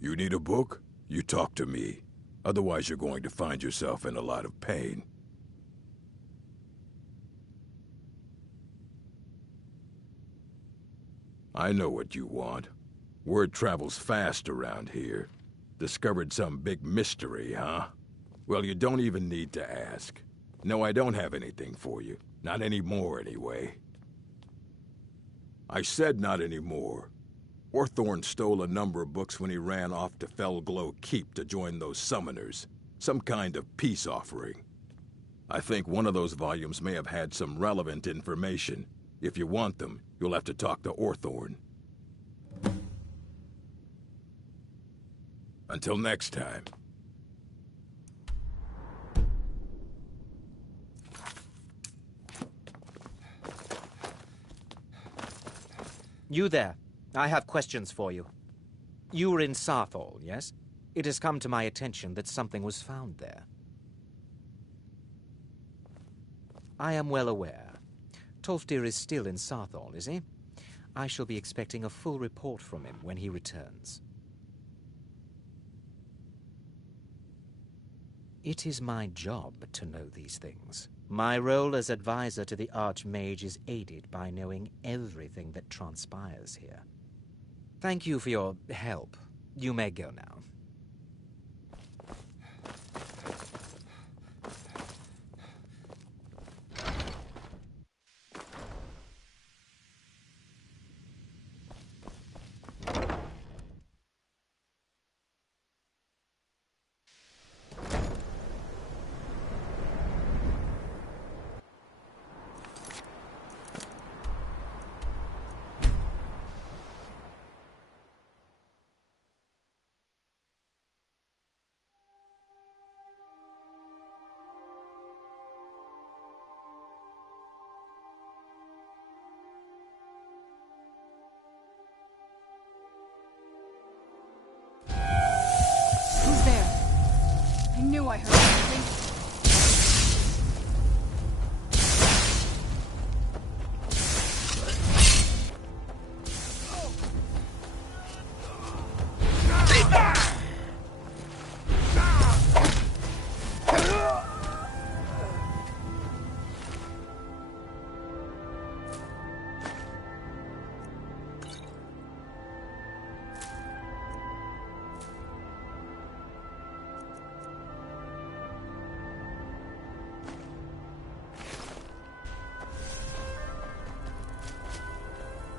You need a book? You talk to me. Otherwise you're going to find yourself in a lot of pain. I know what you want. Word travels fast around here. Discovered some big mystery, huh? Well, you don't even need to ask. No, I don't have anything for you. Not anymore, anyway. I said not anymore. Orthorn stole a number of books when he ran off to Felglow Keep to join those summoners. Some kind of peace offering. I think one of those volumes may have had some relevant information. If you want them, you'll have to talk to Orthorn. Until next time. You there. I have questions for you. You were in Sarthol, yes? It has come to my attention that something was found there. I am well aware. Tolfdir is still in Sarthol, is he? I shall be expecting a full report from him when he returns. It is my job to know these things. My role as advisor to the Archmage is aided by knowing everything that transpires here. Thank you for your help. You may go now. Who's there? I knew I heard something.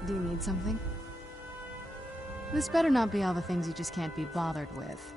Do you need something? This better not be all the things you just can't be bothered with.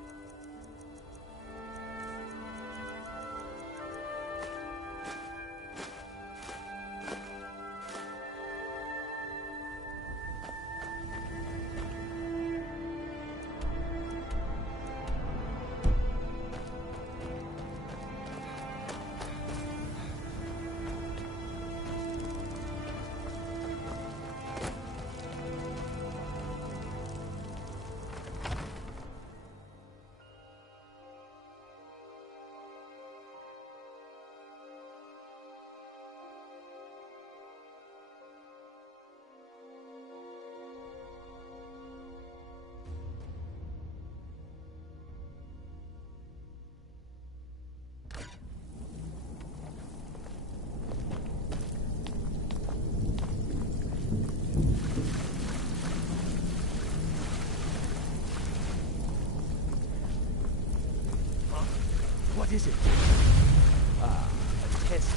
What is it? Ah, a test.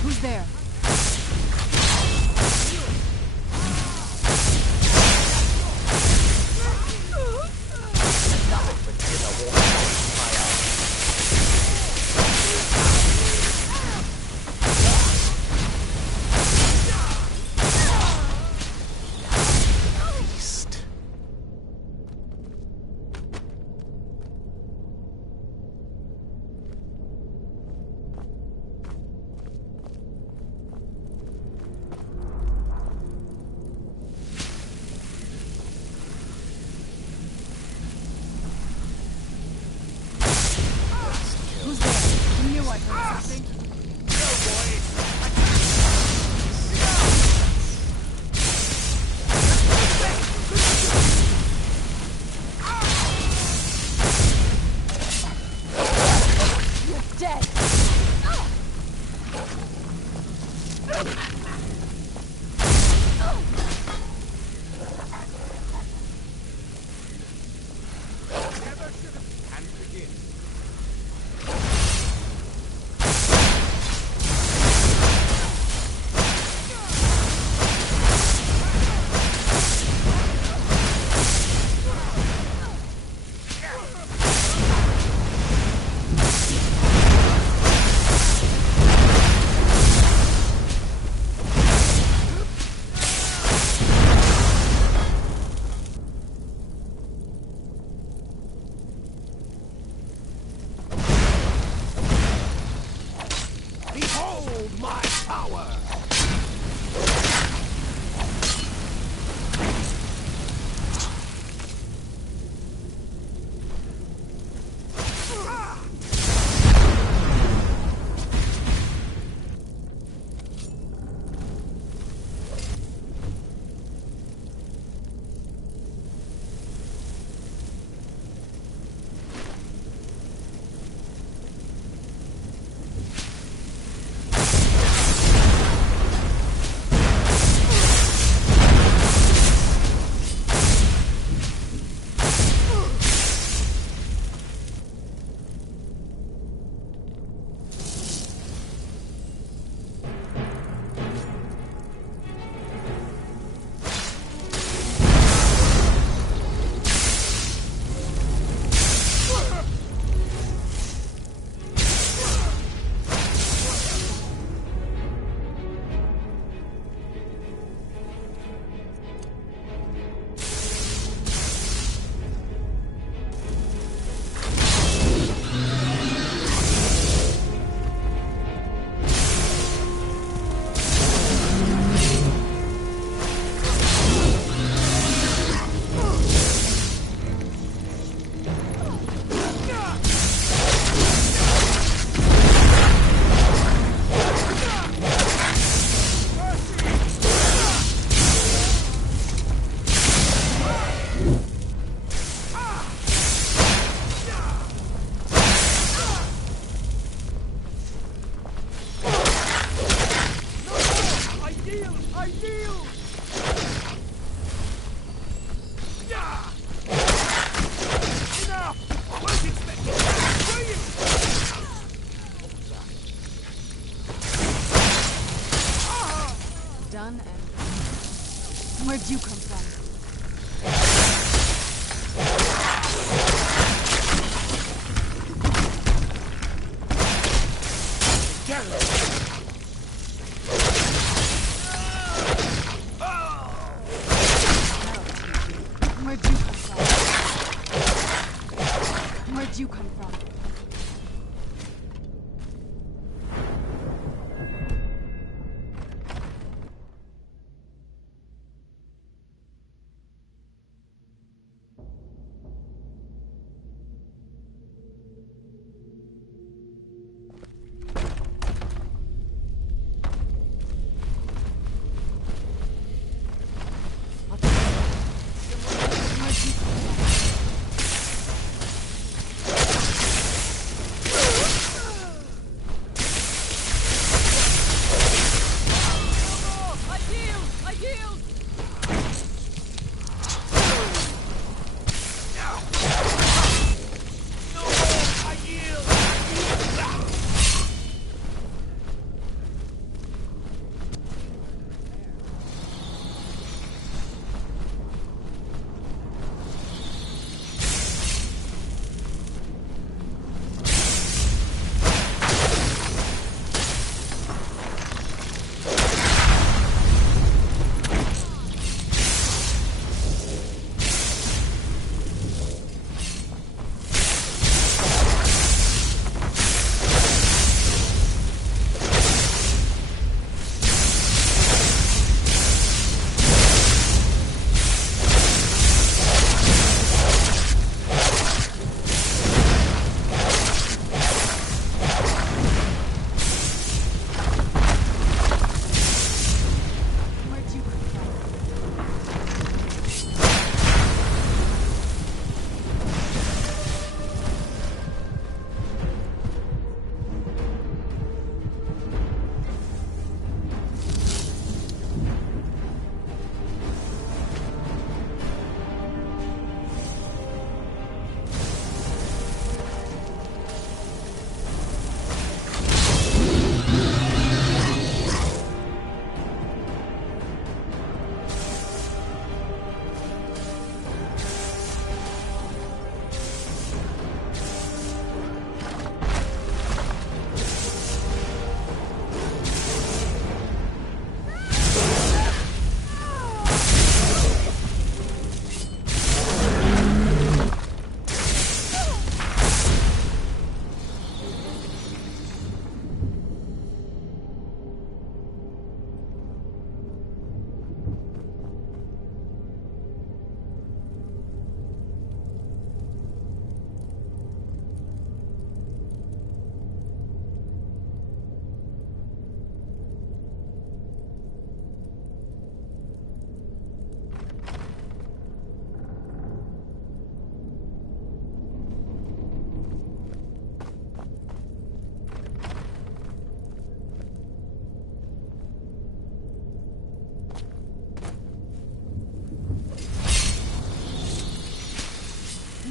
Who's there? Behold my power! Done and... Where'd you come from? Where'd you come from? Where'd you come from?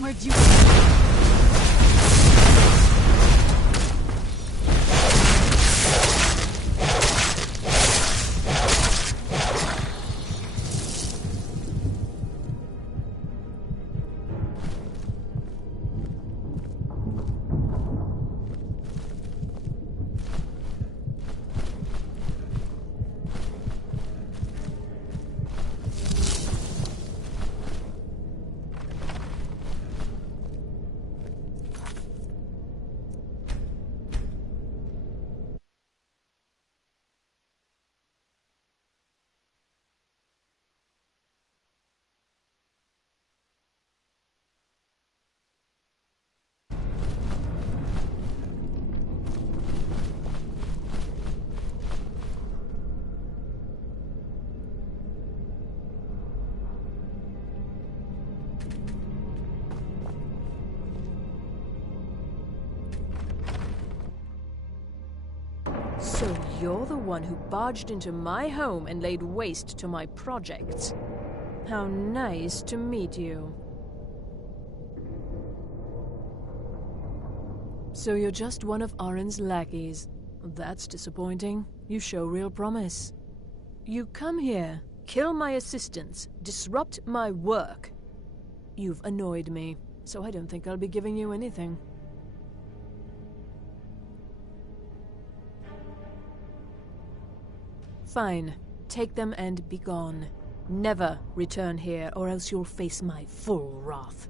hammered you. So you're the one who barged into my home and laid waste to my projects. How nice to meet you. So you're just one of Arin's lackeys. That's disappointing. You show real promise. You come here, kill my assistants, disrupt my work. You've annoyed me, so I don't think I'll be giving you anything. Fine. Take them and be gone. Never return here, or else you'll face my full wrath.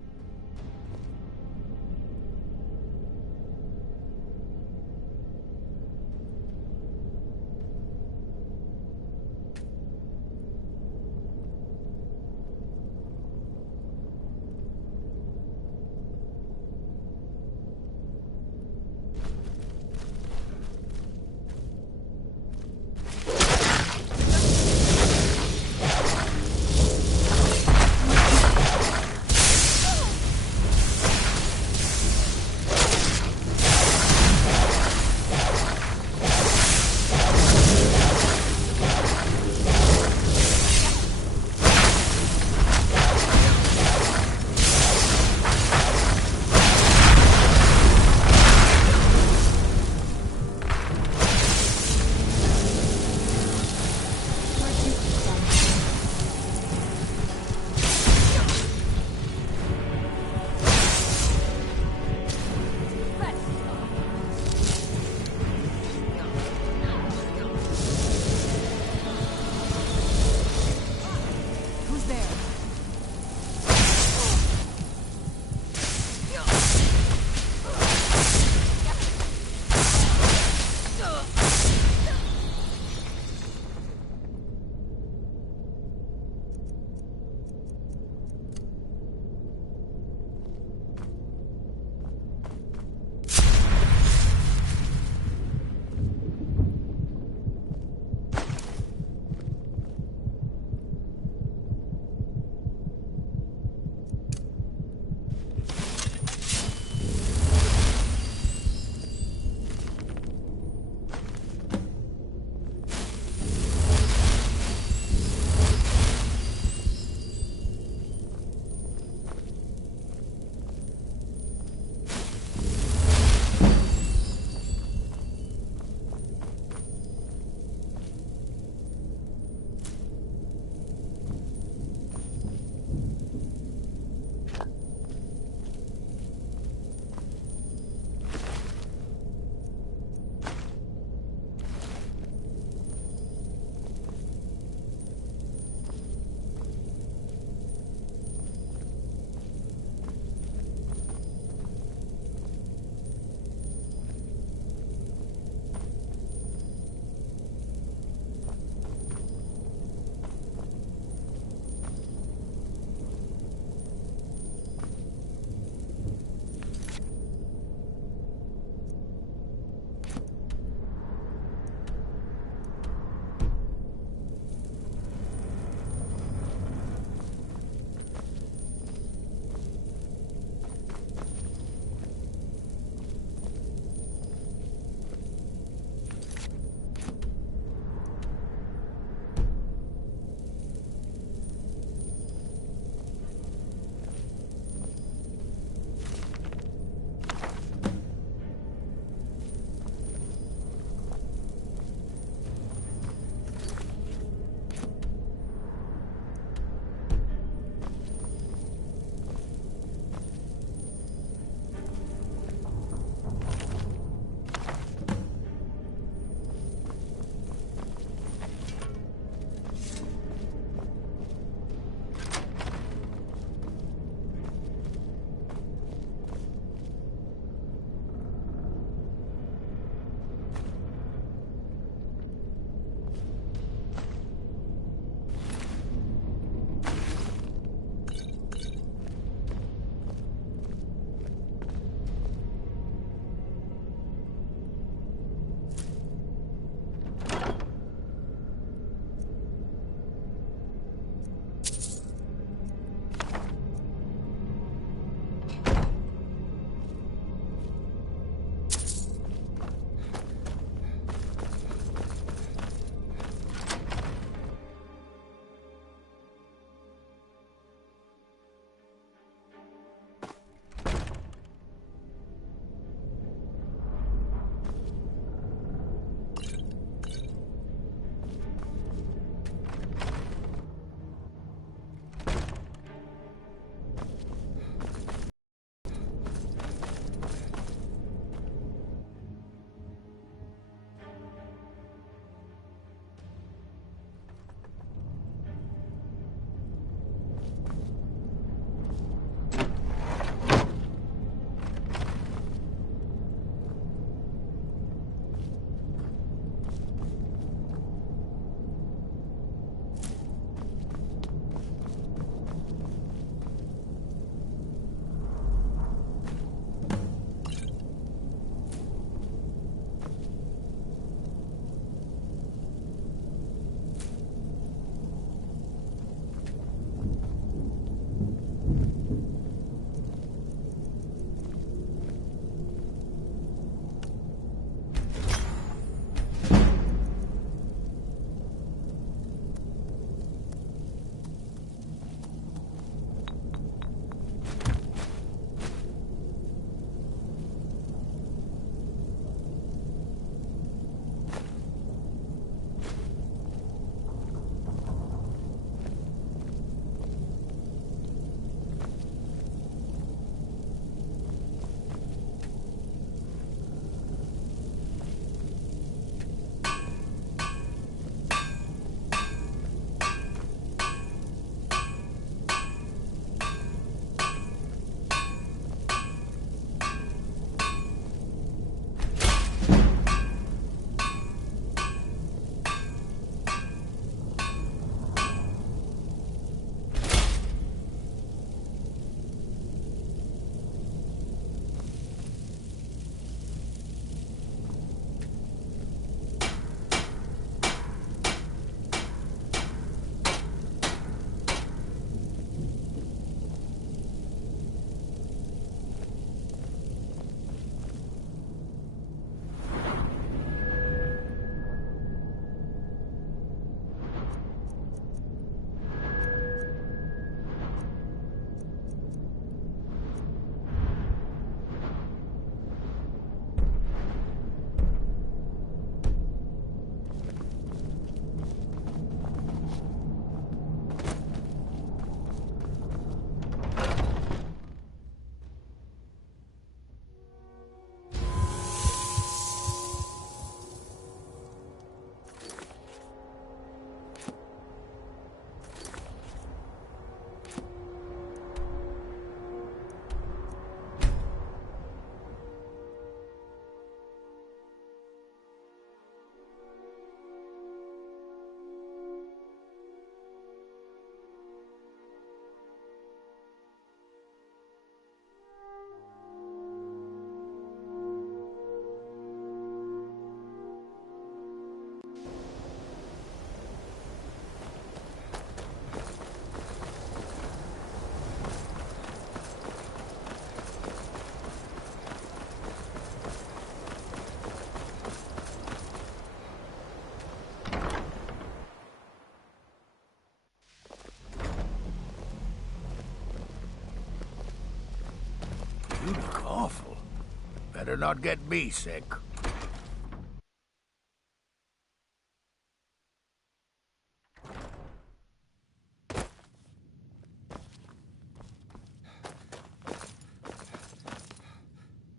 better not get me sick.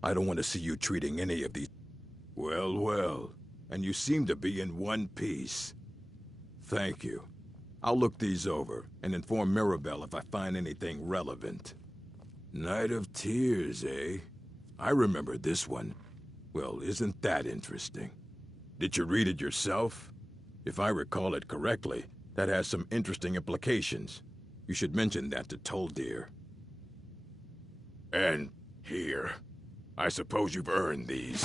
I don't want to see you treating any of these... Well, well. And you seem to be in one piece. Thank you. I'll look these over and inform Mirabelle if I find anything relevant. Night of Tears, eh? I remember this one. Well, isn't that interesting? Did you read it yourself? If I recall it correctly, that has some interesting implications. You should mention that to Toldir. And here. I suppose you've earned these.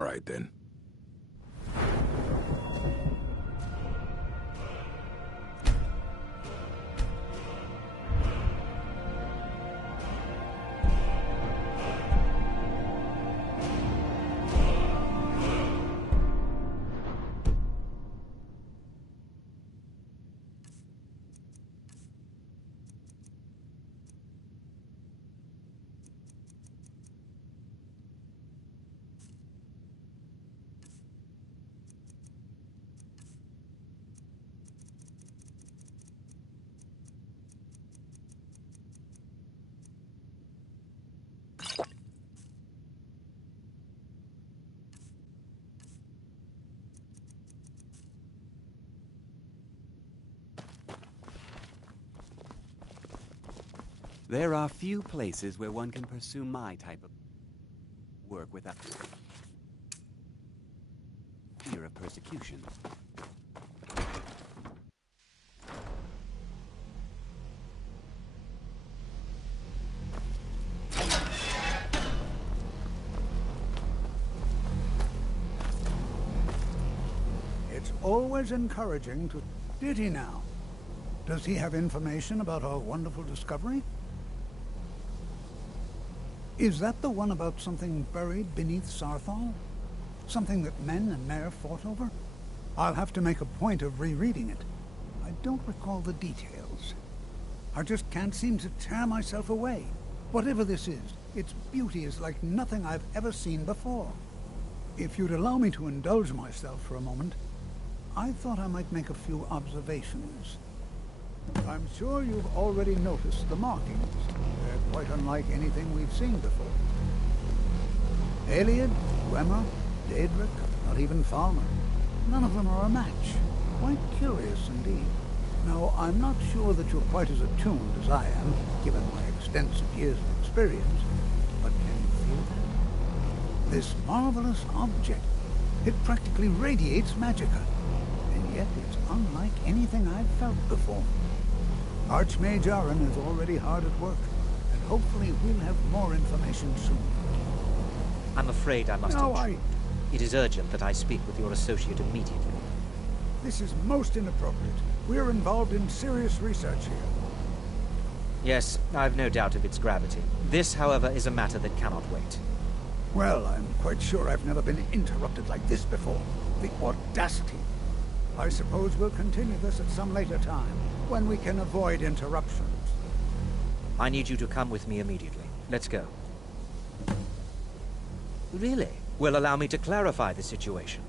All right, then. There are few places where one can pursue my type of work without fear of persecution. It's always encouraging to... Did he now? Does he have information about our wonderful discovery? Is that the one about something buried beneath Sarthal? Something that men and Mare fought over? I'll have to make a point of rereading it. I don't recall the details. I just can't seem to tear myself away. Whatever this is, its beauty is like nothing I've ever seen before. If you'd allow me to indulge myself for a moment, I thought I might make a few observations. I'm sure you've already noticed the markings. They're quite unlike anything we've seen before. Aliad, Bremer, Daedric, not even Falmer. None of them are a match. Quite curious indeed. Now, I'm not sure that you're quite as attuned as I am, given my extensive years of experience, but can you feel that? This marvelous object, it practically radiates magicka, and yet it's unlike anything I've felt before. Archmage Aaron is already hard at work, and hopefully we'll have more information soon. I'm afraid I must No, intrude. It is urgent that I speak with your associate immediately. This is most inappropriate. We're involved in serious research here. Yes, I've no doubt of its gravity. This, however, is a matter that cannot wait. Well, I'm quite sure I've never been interrupted like this before. The audacity. I suppose we'll continue this at some later time, when we can avoid interruptions. I need you to come with me immediately. Let's go. Really? Well, allow me to clarify the situation.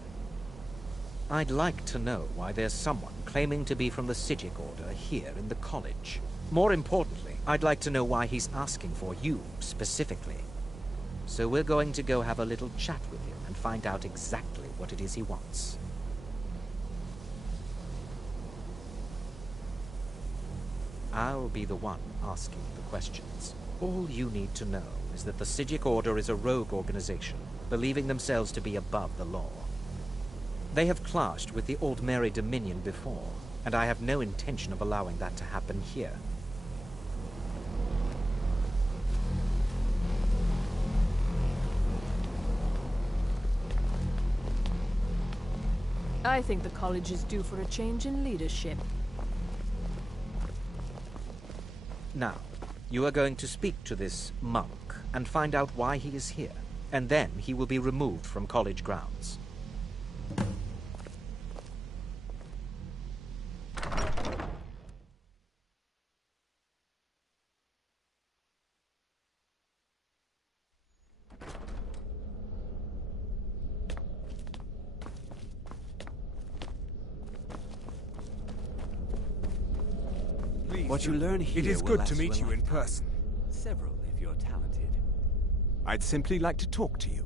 I'd like to know why there's someone claiming to be from the Psijic Order here in the college. More importantly, I'd like to know why he's asking for you, specifically. So we're going to go have a little chat with him and find out exactly what it is he wants. I'll be the one asking the questions. All you need to know is that the Psijic Order is a rogue organization, believing themselves to be above the law. They have clashed with the Old Mary Dominion before, and I have no intention of allowing that to happen here. I think the college is due for a change in leadership. Now, you are going to speak to this monk and find out why he is here, and then he will be removed from college grounds. What you learn here it is good to meet you in person. Several, if you're talented. I'd simply like to talk to you.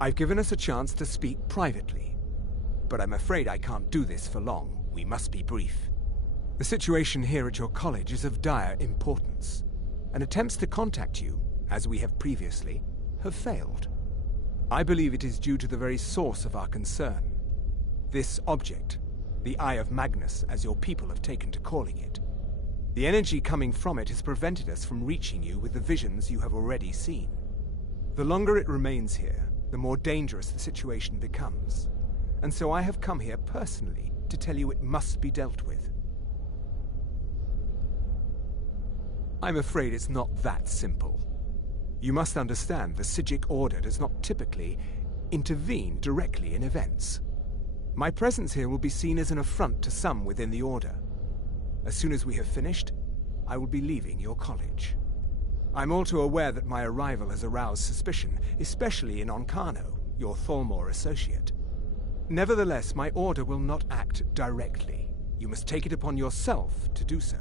I've given us a chance to speak privately. But I'm afraid I can't do this for long. We must be brief. The situation here at your college is of dire importance, and attempts to contact you, as we have previously, have failed. I believe it is due to the very source of our concern. This object, the Eye of Magnus, as your people have taken to calling it. The energy coming from it has prevented us from reaching you with the visions you have already seen. The longer it remains here, the more dangerous the situation becomes. And so I have come here personally to tell you it must be dealt with. I'm afraid it's not that simple. You must understand the Psijic Order does not typically intervene directly in events. My presence here will be seen as an affront to some within the Order. As soon as we have finished, I will be leaving your college. I'm all too aware that my arrival has aroused suspicion, especially in Onkano, your Thalmor associate. Nevertheless, my order will not act directly. You must take it upon yourself to do so.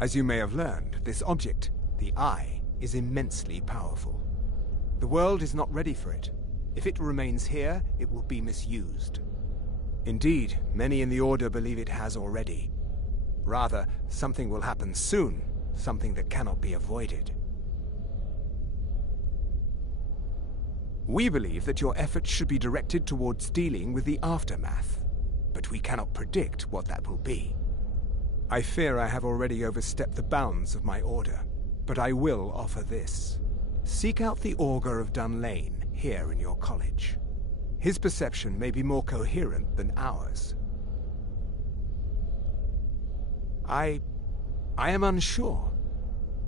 As you may have learned, this object, the Eye, is immensely powerful. The world is not ready for it. If it remains here, it will be misused. Indeed, many in the Order believe it has already. Rather, something will happen soon, something that cannot be avoided. We believe that your efforts should be directed towards dealing with the aftermath, but we cannot predict what that will be. I fear I have already overstepped the bounds of my order, but I will offer this. Seek out the Augur of Dunlane here in your college. His perception may be more coherent than ours. I am unsure.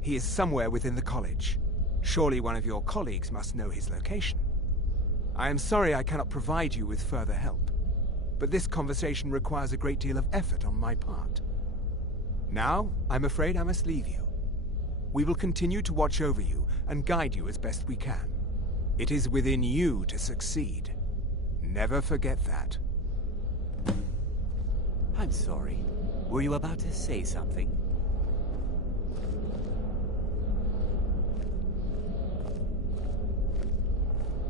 He is somewhere within the college. Surely one of your colleagues must know his location. I am sorry I cannot provide you with further help, but this conversation requires a great deal of effort on my part. Now, I'm afraid I must leave you. We will continue to watch over you and guide you as best we can. It is within you to succeed. Never forget that. I'm sorry. Were you about to say something?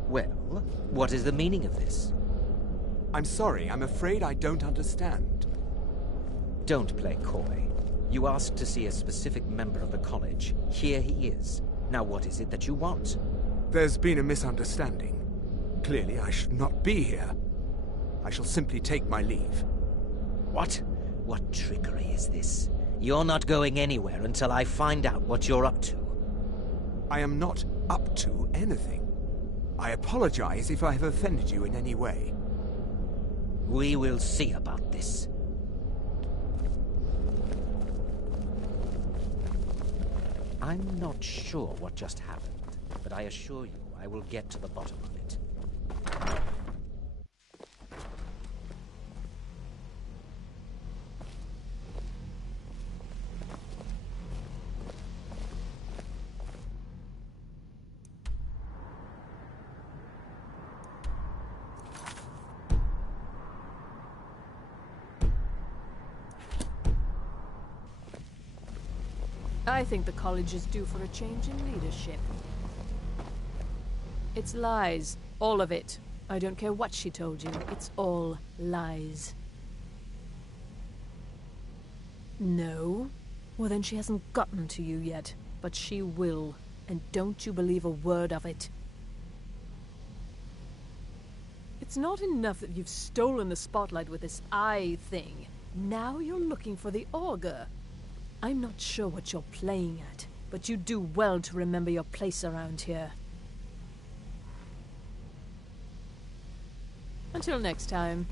Well, what is the meaning of this? I'm sorry, I'm afraid I don't understand. Don't play coy. You asked to see a specific member of the college. Here he is. Now what is it that you want? There's been a misunderstanding. Clearly, I should not be here. I shall simply take my leave. What? What trickery is this? You're not going anywhere until I find out what you're up to. I am not up to anything. I apologize if I have offended you in any way. We will see about this. I'm not sure what just happened, but I assure you I will get to the bottom of it. I think the college is due for a change in leadership. It's lies. All of it. I don't care what she told you. It's all lies. No? Well, then she hasn't gotten to you yet. But she will. And don't you believe a word of it. It's not enough that you've stolen the spotlight with this eye thing. Now you're looking for the augur. I'm not sure what you're playing at, but you do well to remember your place around here. Until next time.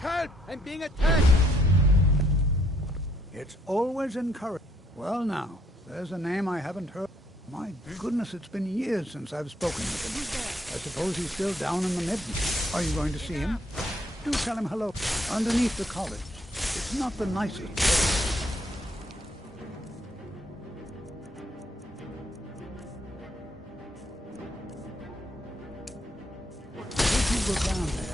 Help! I'm being attacked! It's always encouraging. Well now, there's a name I haven't heard. My goodness, it's been years since I've spoken with him. I suppose he's still down in the midden. Are you going to see him? Do tell him hello. Underneath the college. It's not the nicest place. If you go down there,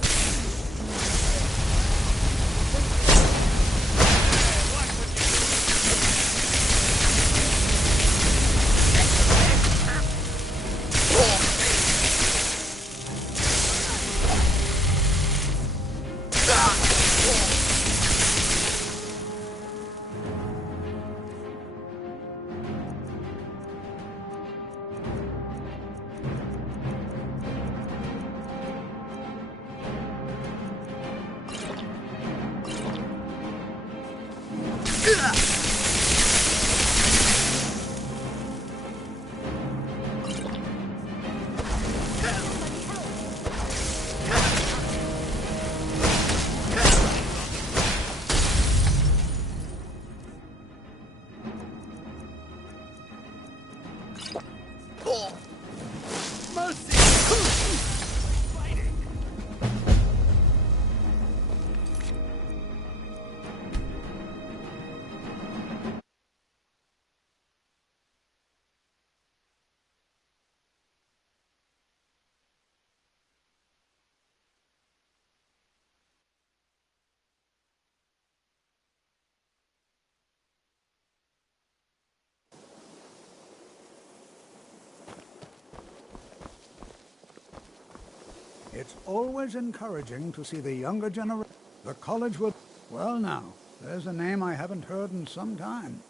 it's always encouraging to see the younger generation. The college would... Well now, there's a name I haven't heard in some time.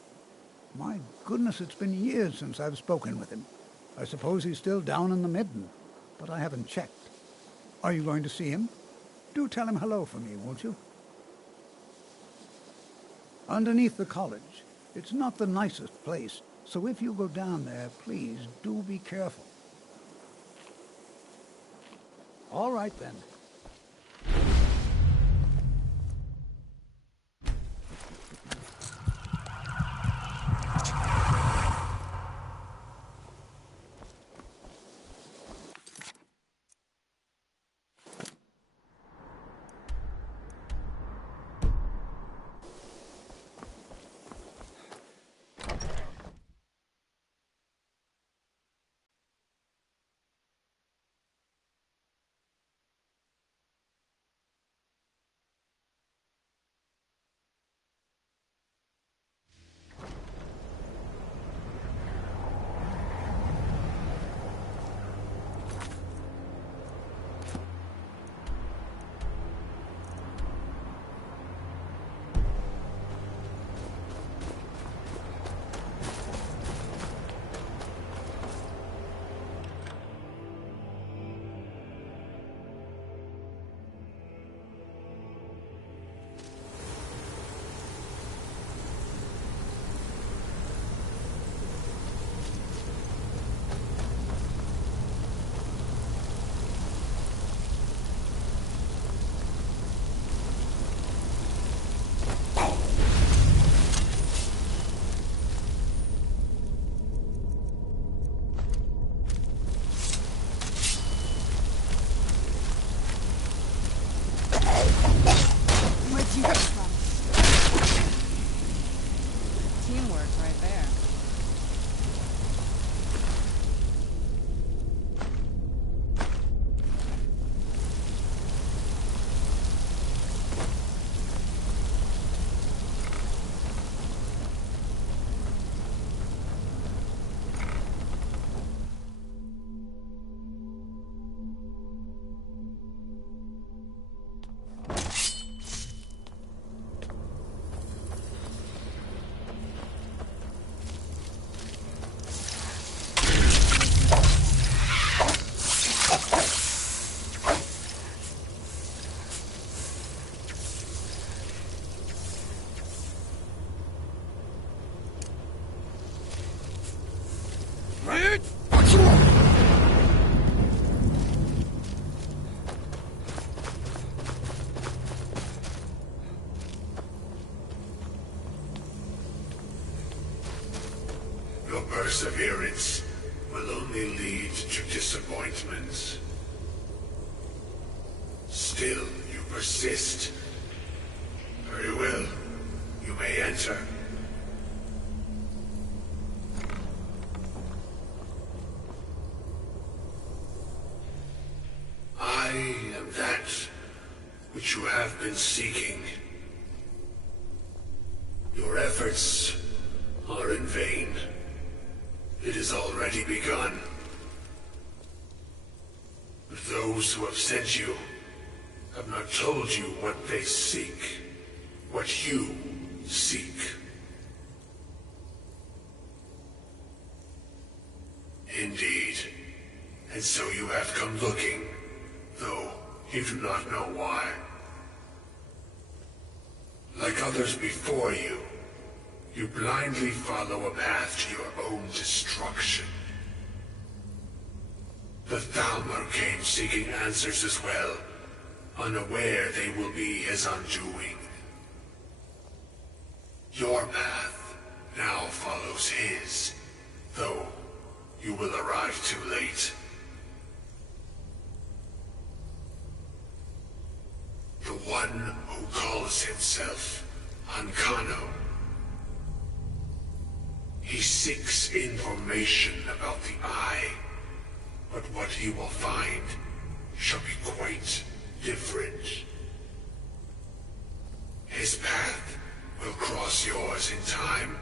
My goodness, it's been years since I've spoken with him. I suppose he's still down in the midden, but I haven't checked. Are you going to see him? Do tell him hello for me, won't you? Underneath the college. It's not the nicest place, so if you go down there, please do be careful. All right, then. Your perseverance will only lead to disappointments. Still, you persist. Very well. You may enter. I am that which you have been seeking. Your efforts are in vain. It has already begun. But those who have sent you have not told you what they seek, what you seek. Indeed. And so you have come looking, though you do not know why. Like others before you, you blindly follow a path to your own destruction. The Thalmor came seeking answers as well, unaware they will be his undoing. Your path now follows his, though you will arrive too late. The one who calls himself Ancano. He seeks information about the Eye, but what he will find shall be quite different. His path will cross yours in time,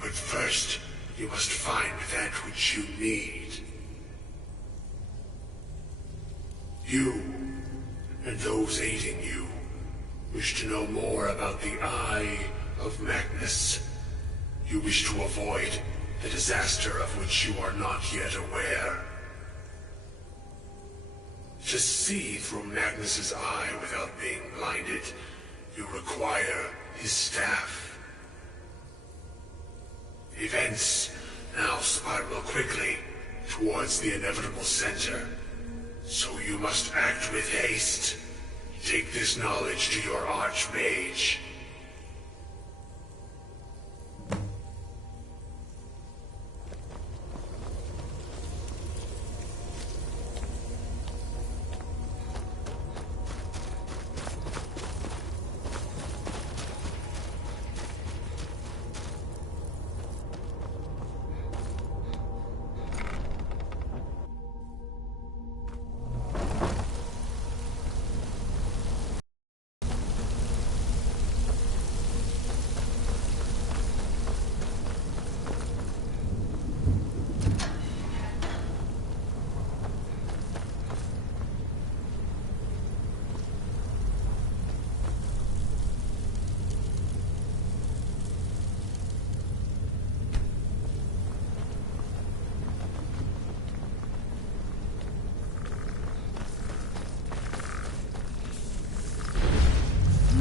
but first you must find that which you need. You, and those aiding you, wish to know more about the Eye of Magnus. You wish to avoid the disaster of which you are not yet aware. To see through Magnus's eye without being blinded, you require his staff. Events now spiral quickly towards the inevitable center. So you must act with haste. Take this knowledge to your Archmage.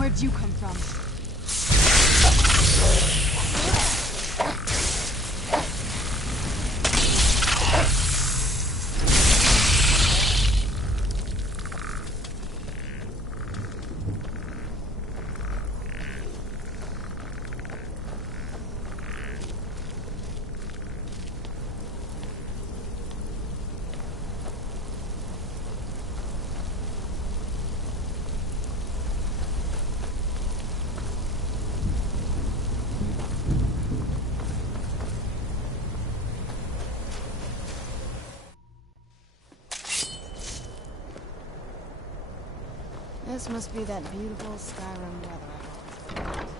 Where'd you come from? This must be that beautiful Skyrim weather I've always wanted.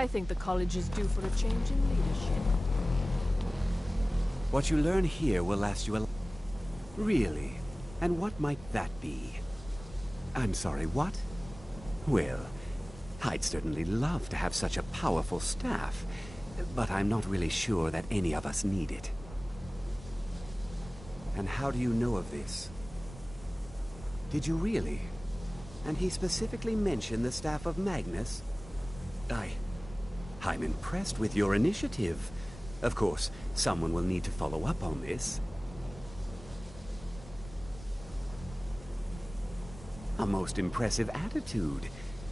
I think the college is due for a change in leadership. What you learn here will last you a... Really? And what might that be? I'm sorry, what? Well, I'd certainly love to have such a powerful staff, but I'm not really sure that any of us need it. And how do you know of this? Did you really? And he specifically mentioned the staff of Magnus? I'm impressed with your initiative. Of course, someone will need to follow up on this. A most impressive attitude.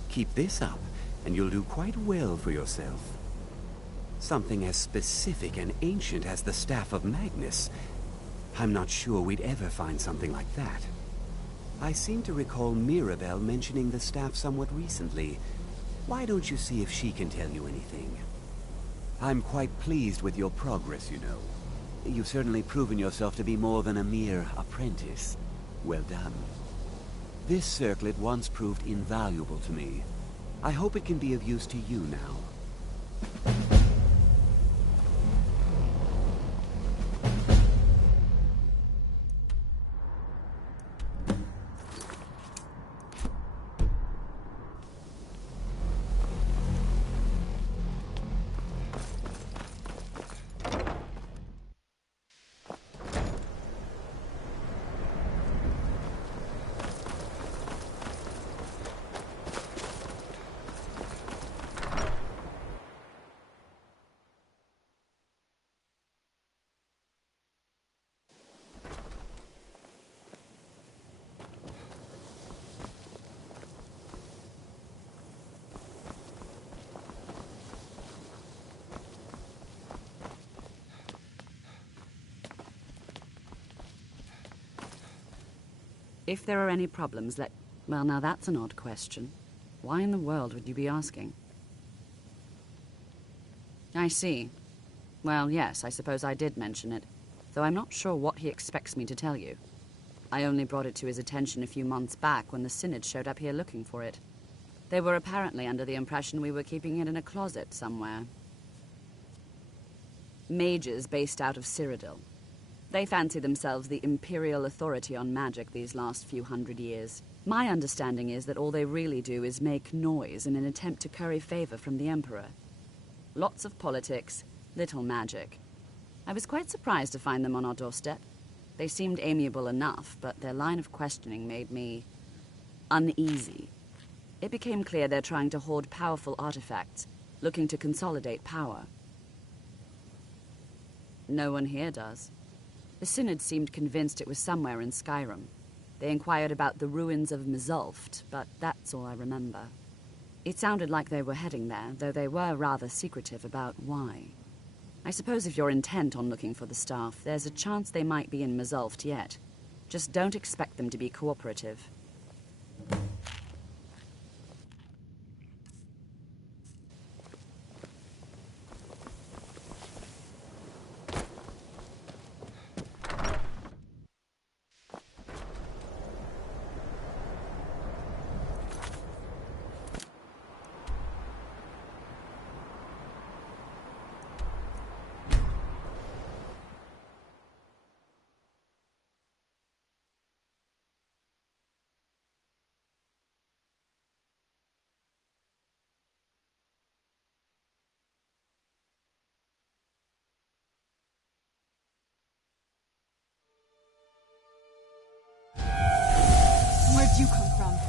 Keep this up, and you'll do quite well for yourself. Something as specific and ancient as the staff of Magnus. I'm not sure we'd ever find something like that. I seem to recall Mirabelle mentioning the staff somewhat recently. Why don't you see if she can tell you anything? I'm quite pleased with your progress, you know. You've certainly proven yourself to be more than a mere apprentice. Well done. This circlet once proved invaluable to me. I hope it can be of use to you now. If there are any problems, Well, now that's an odd question. Why in the world would you be asking? I see. Well, yes, I suppose I did mention it, though I'm not sure what he expects me to tell you. I only brought it to his attention a few months back when the Synod showed up here looking for it. They were apparently under the impression we were keeping it in a closet somewhere. Mages based out of Cyrodiil. They fancy themselves the imperial authority on magic these last few hundred years. My understanding is that all they really do is make noise in an attempt to curry favor from the Emperor. Lots of politics, little magic. I was quite surprised to find them on our doorstep. They seemed amiable enough, but their line of questioning made me uneasy. It became clear they're trying to hoard powerful artifacts, looking to consolidate power. No one here does. The Synod seemed convinced it was somewhere in Skyrim. They inquired about the ruins of Mzulft, but that's all I remember. It sounded like they were heading there, though they were rather secretive about why. I suppose if you're intent on looking for the staff, there's a chance they might be in Mzulft yet. Just don't expect them to be cooperative. Where'd you come from?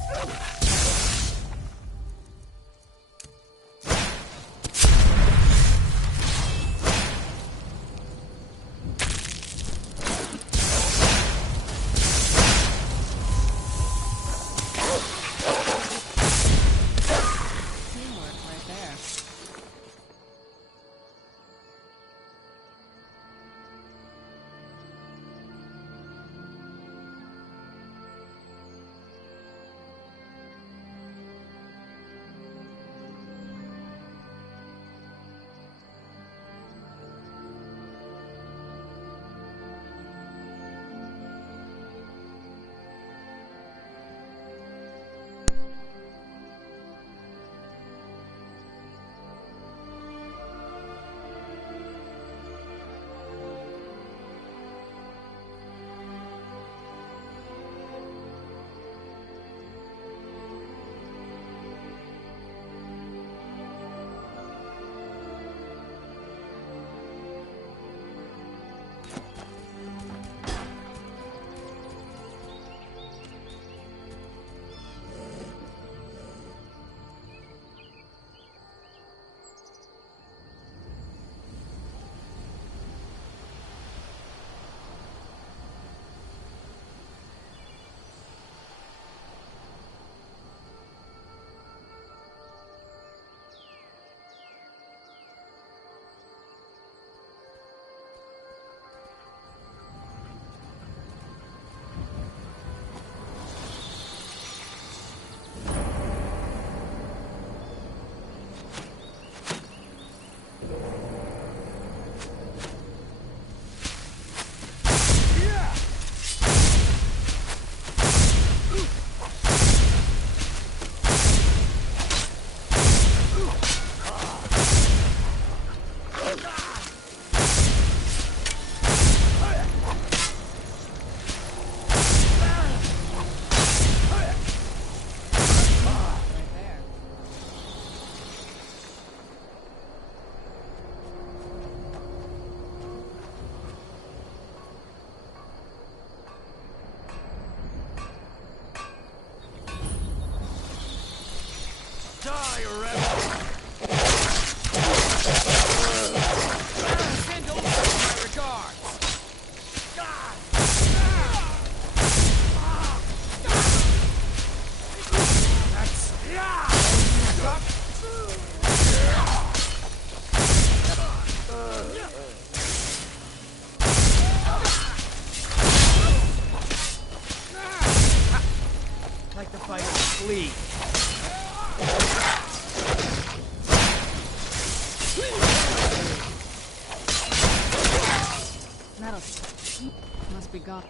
Must be gone.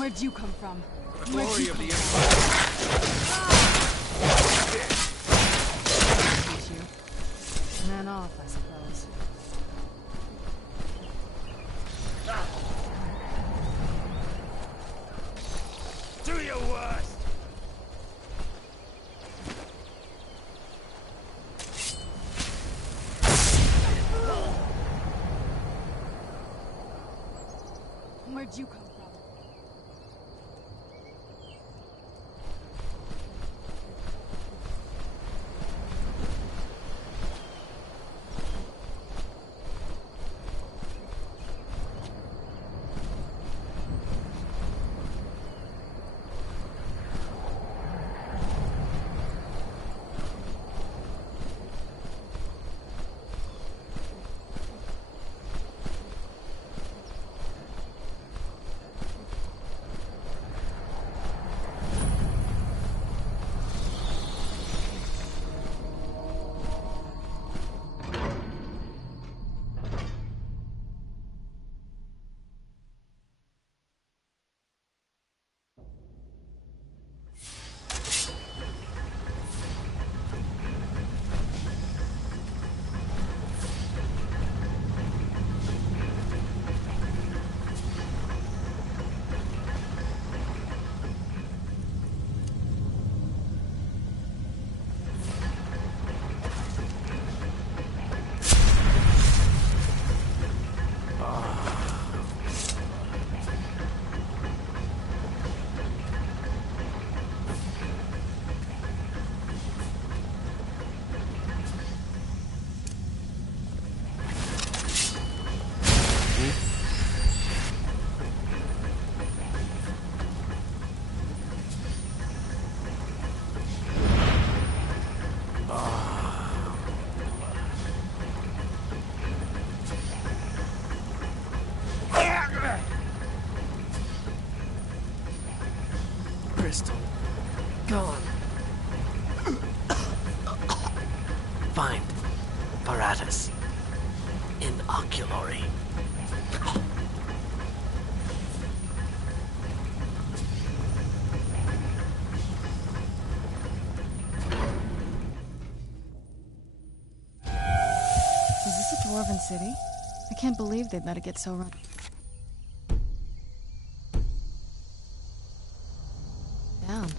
Where'd you come from? The glory of the Empire. Man off, I suppose. Do your worst! Where'd you come from? Crystal. Gone. Find Paratus. Inoculary. Is this a dwarven city? I can't believe they'd let it get so run. Down.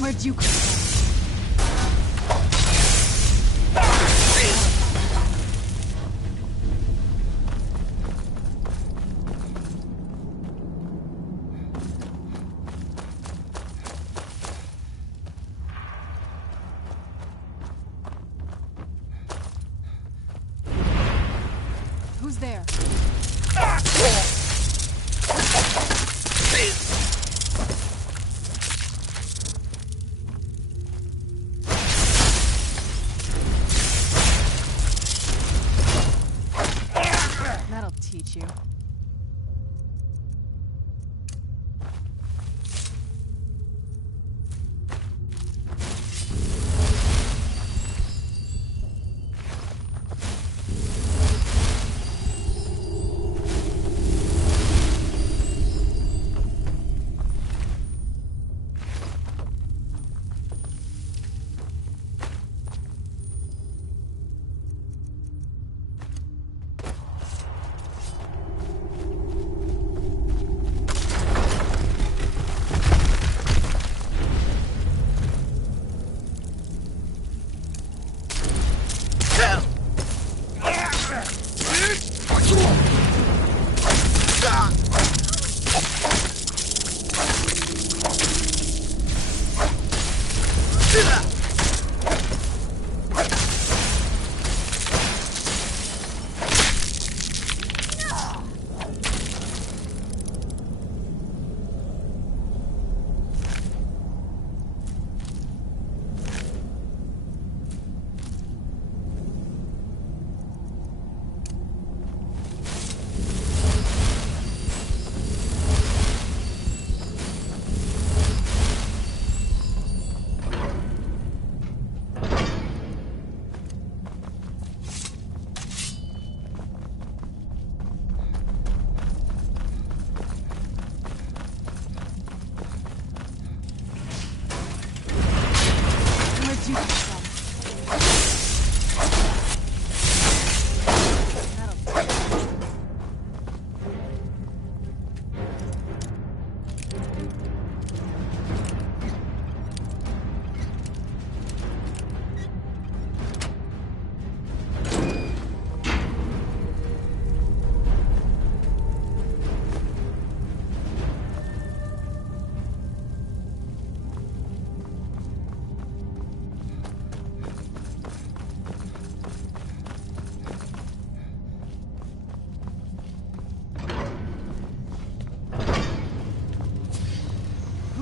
Where'd you come from?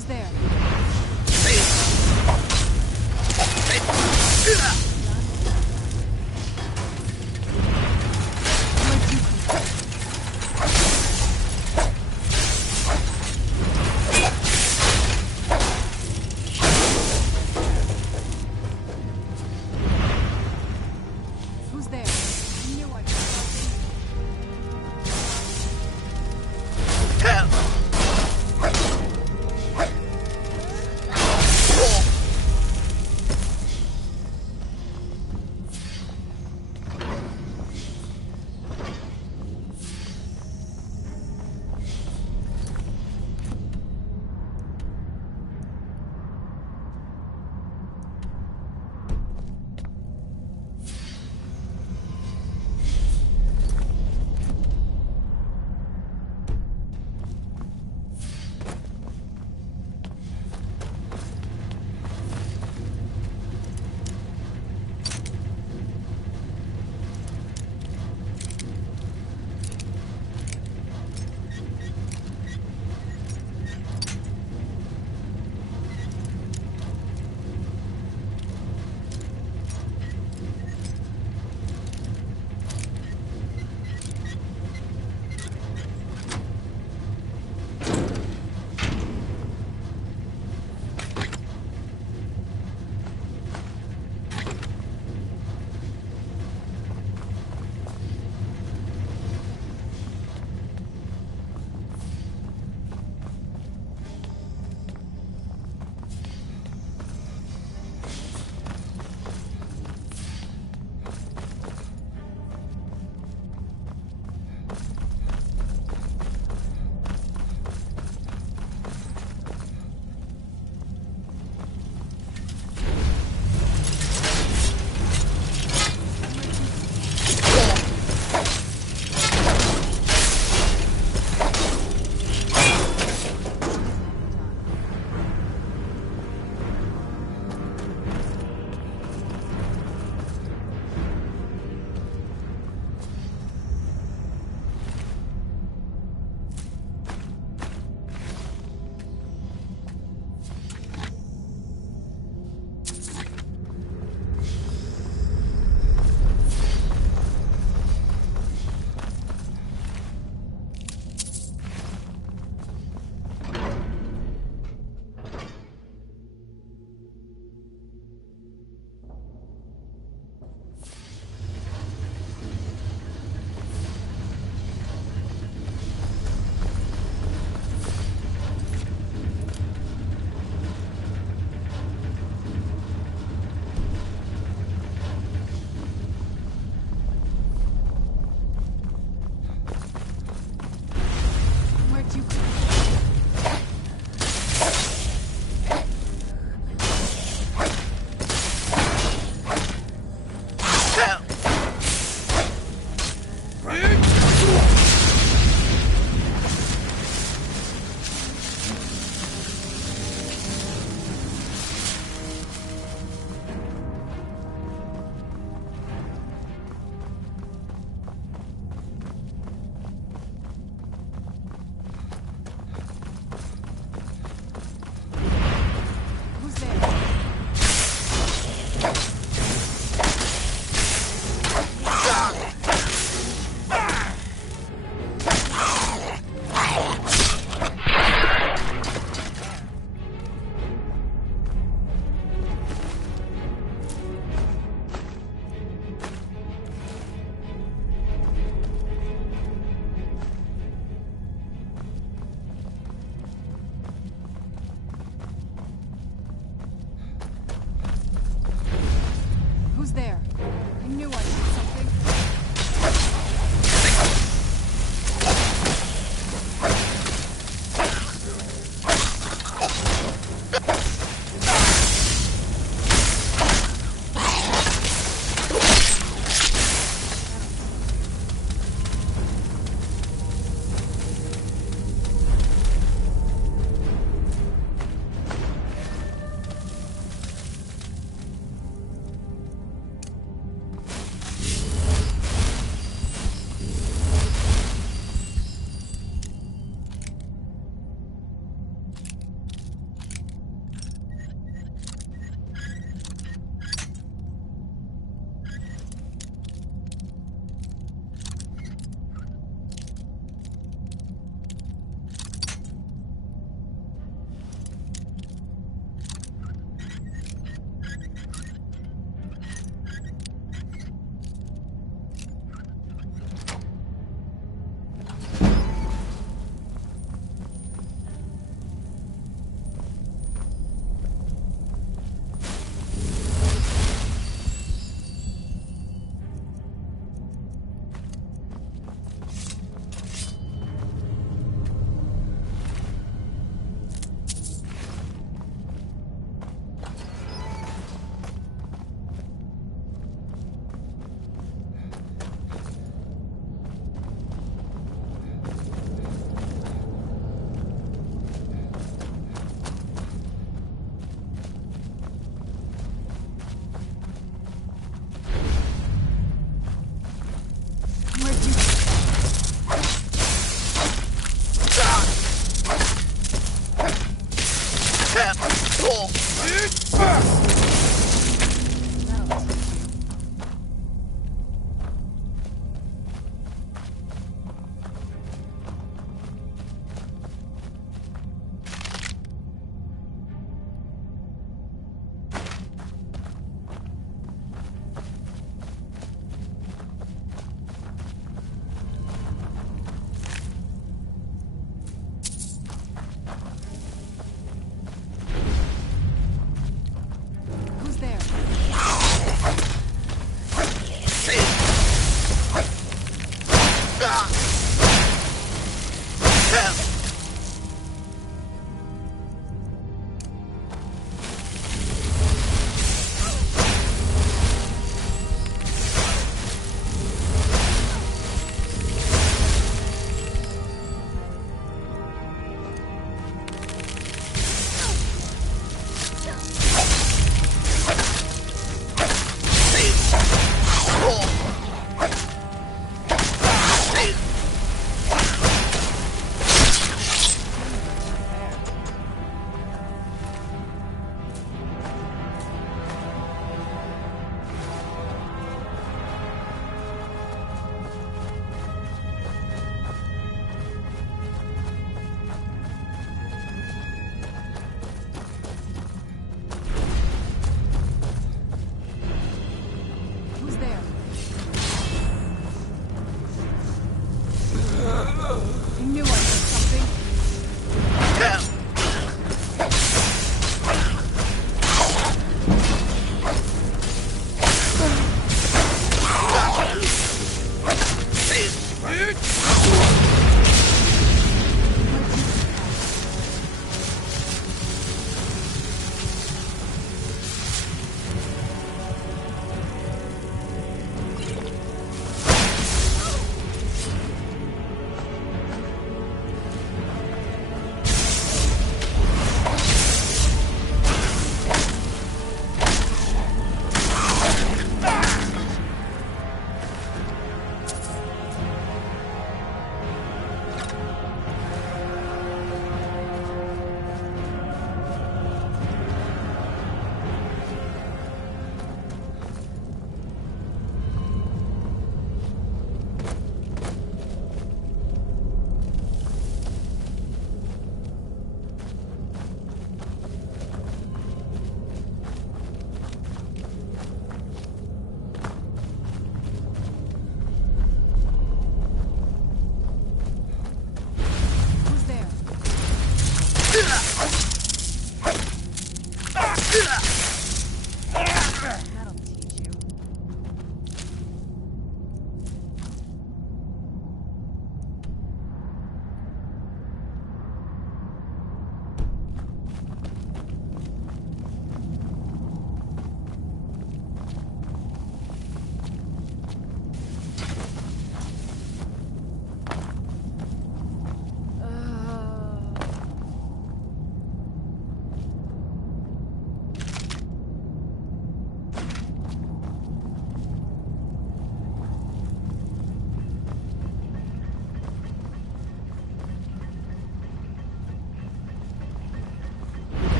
Who's there? Who's there? I knew I could.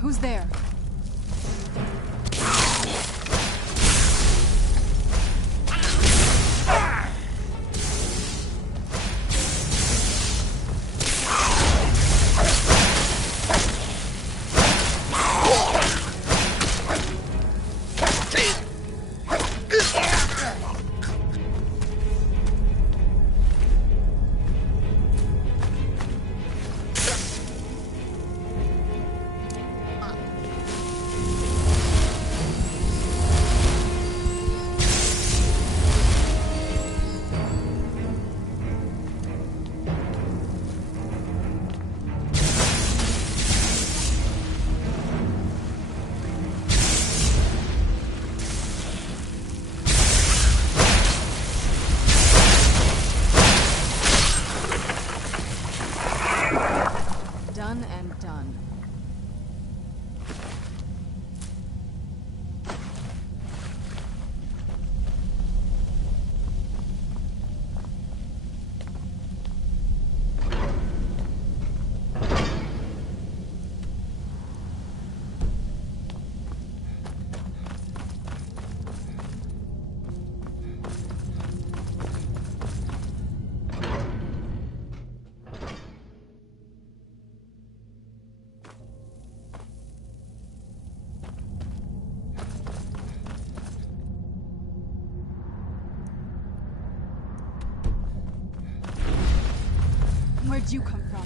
Who's there? Done and done. Where'd you come from?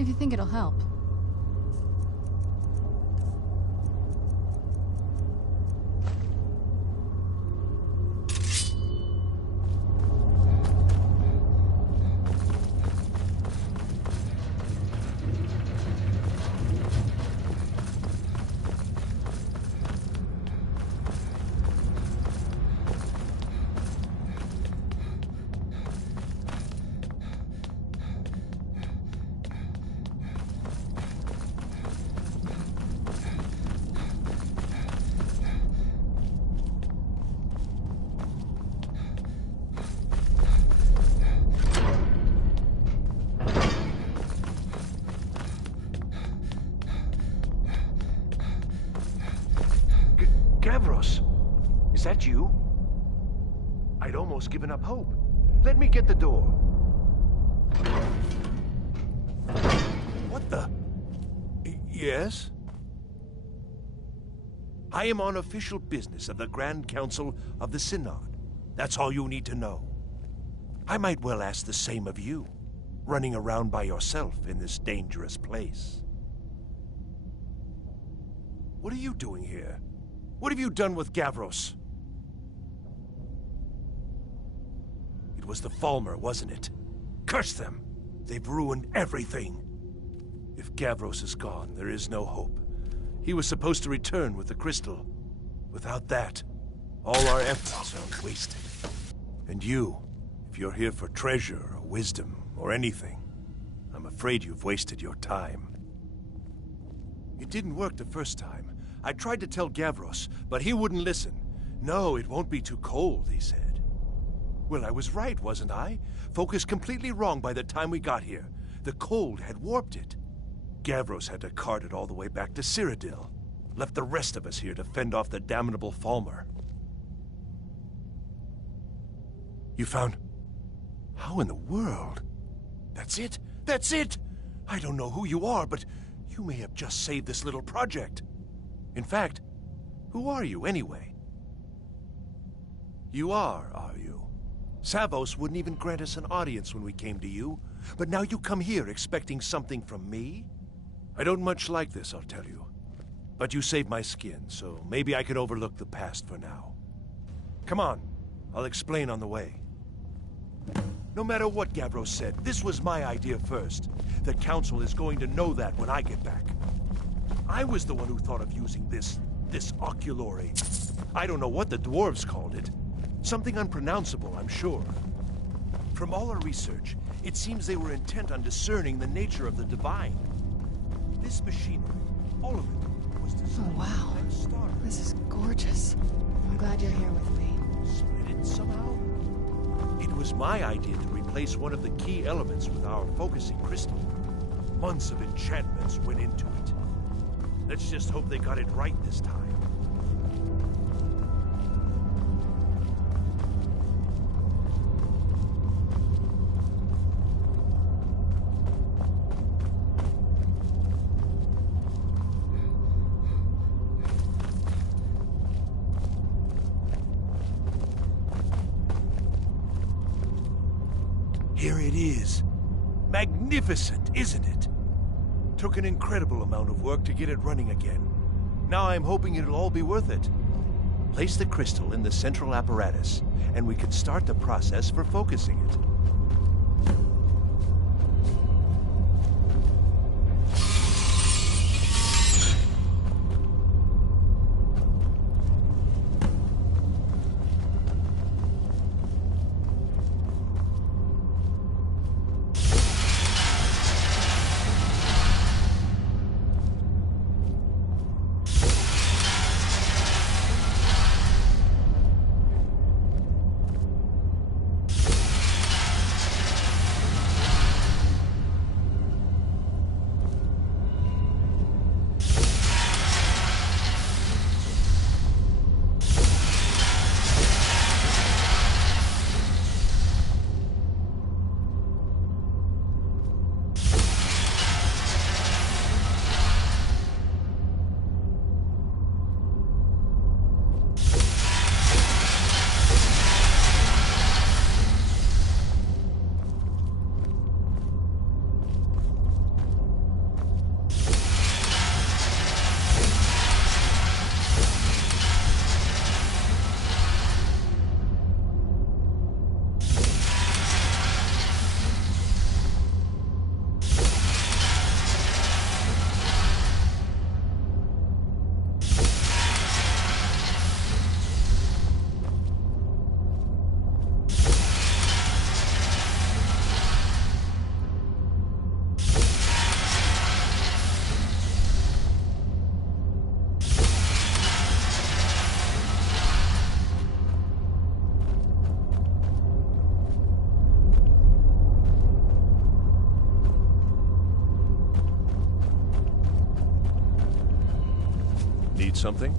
if you think it'll help. Gavros, is that you? I'd almost given up hope. Let me get the door. What the? Yes? I am on official business of the Grand Council of the Synod. That's all you need to know. I might well ask the same of you, running around by yourself in this dangerous place. What are you doing here? What have you done with Gavros? It was the Falmer, wasn't it? Curse them! They've ruined everything. If Gavros is gone, there is no hope. He was supposed to return with the crystal. Without that, all our efforts are wasted. And you, if you're here for treasure or wisdom or anything, I'm afraid you've wasted your time. It didn't work the first time. I tried to tell Gavros, but he wouldn't listen. No, it won't be too cold, he said. Well, I was right, wasn't I? Focus completely wrong by the time we got here. The cold had warped it. Gavros had to cart it all the way back to Cyrodiil. Left the rest of us here to fend off the damnable Falmer. You found... How in the world? That's it? That's it! I don't know who you are, but you may have just saved this little project. In fact, who are you, anyway? You are you? Savos wouldn't even grant us an audience when we came to you, but now you come here expecting something from me? I don't much like this, I'll tell you. But you saved my skin, so maybe I can overlook the past for now. Come on, I'll explain on the way. No matter what Gavros said, this was my idea first. The Council is going to know that when I get back. I was the one who thought of using this oculory. I don't know what the dwarves called it. Something unpronounceable, I'm sure. From all our research, it seems they were intent on discerning the nature of the divine. This machinery, all of it, was designed... Oh, wow. This is gorgeous. I'm glad you're here with me. Split it somehow? It was my idea to replace one of the key elements with our focusing crystal. Months of enchantments went into it. Let's just hope they got it right this time. Here it is. Magnificent, isn't it? Took an incredible amount of work to get it running again. Now I'm hoping it'll all be worth it. Place the crystal in the central apparatus, and we can start the process for focusing it. Need something?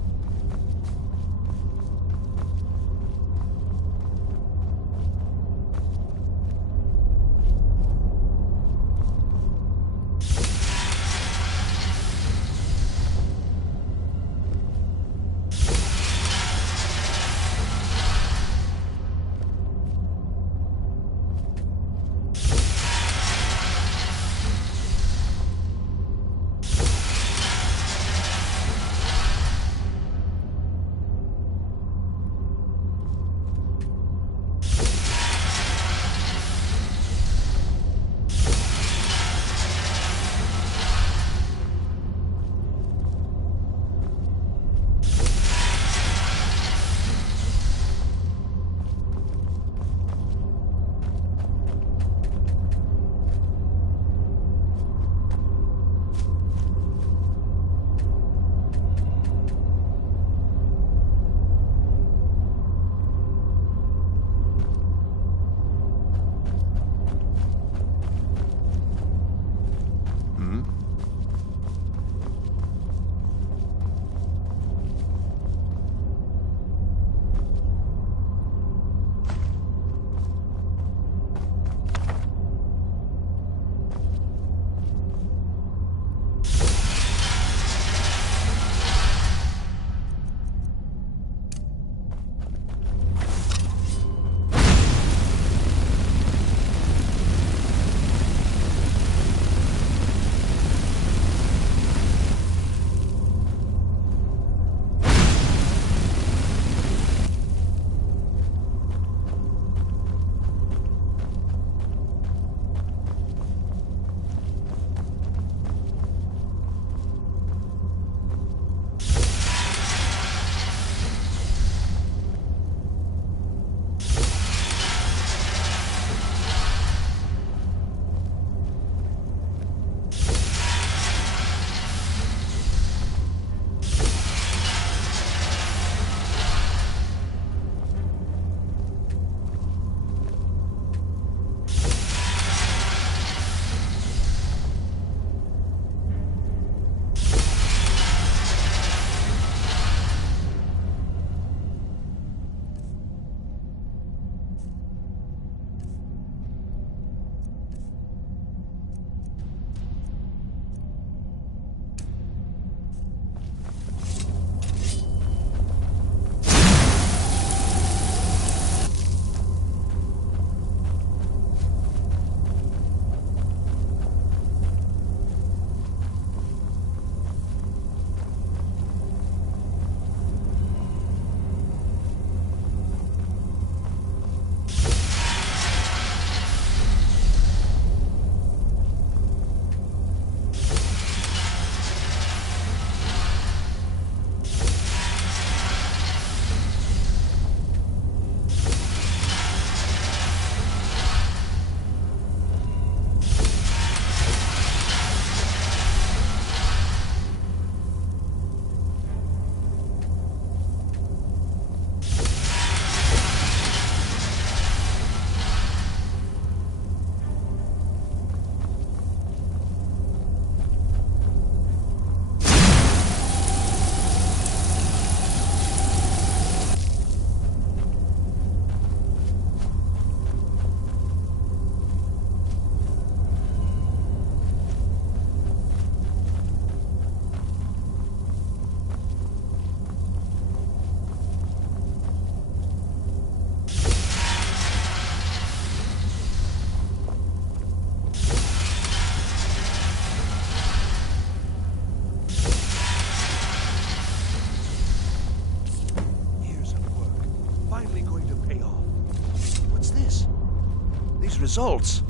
Results.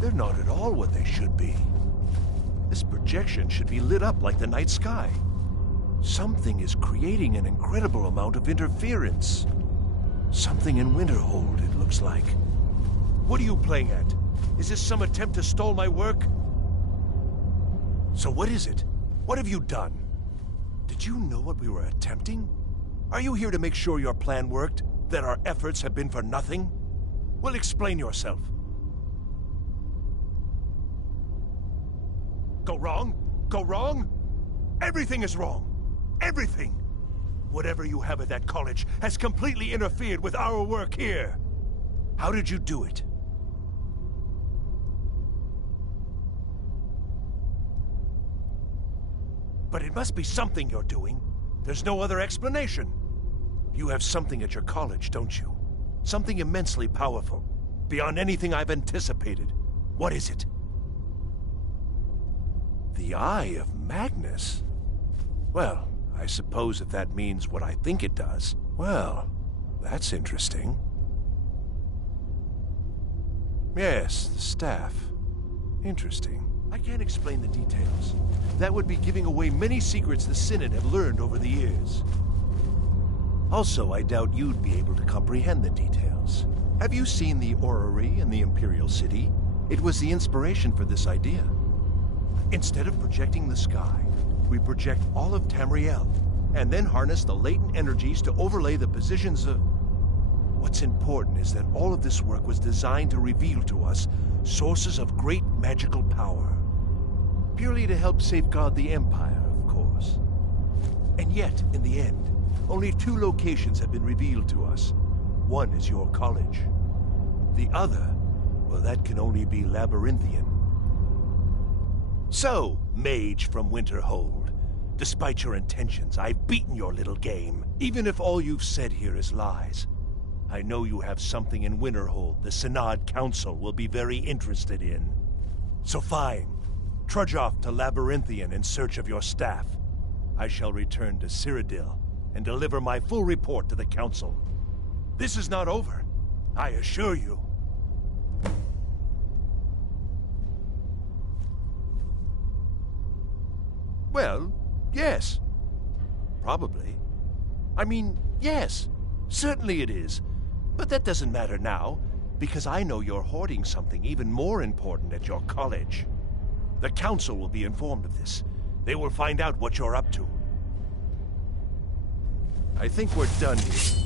They're not at all what they should be. This projection should be lit up like the night sky. Something is creating an incredible amount of interference. Something in Winterhold, it looks like. What are you playing at? Is this some attempt to stall my work? So what is it? What have you done? Did you know what we were attempting? Are you here to make sure your plan worked? That our efforts have been for nothing? Well, explain yourself. Go wrong? Go wrong? Everything is wrong. everything! Whatever you have at that college has completely interfered with our work here. How did you do it? But it must be something you're doing. There's no other explanation. You have something at your college, don't you? Something immensely powerful, beyond anything I've anticipated. What is it? The Eye of Magnus? Well, I suppose if that means what I think it does, well, that's interesting. Yes, the staff. Interesting. I can't explain the details. That would be giving away many secrets the Synod have learned over the years. Also, I doubt you'd be able to comprehend the details. Have you seen the orrery in the Imperial City? It was the inspiration for this idea. Instead of projecting the sky, we project all of Tamriel, and then harness the latent energies to overlay the positions of... What's important is that all of this work was designed to reveal to us sources of great magical power. Purely to help safeguard the Empire, of course. And yet, in the end, only 2 locations have been revealed to us. One is your college. The other, well, that can only be Labyrinthian. So, mage from Winterhold, despite your intentions, I've beaten your little game. Even if all you've said here is lies, I know you have something in Winterhold the Synod Council will be very interested in. So fine. Trudge off to Labyrinthian in search of your staff. I shall return to Cyrodiil and deliver my full report to the Council. This is not over, I assure you. Well, yes. Probably. I mean, yes. Certainly it is. But that doesn't matter now, because I know you're hoarding something even more important at your college. The Council will be informed of this. They will find out what you're up to. I think we're done here.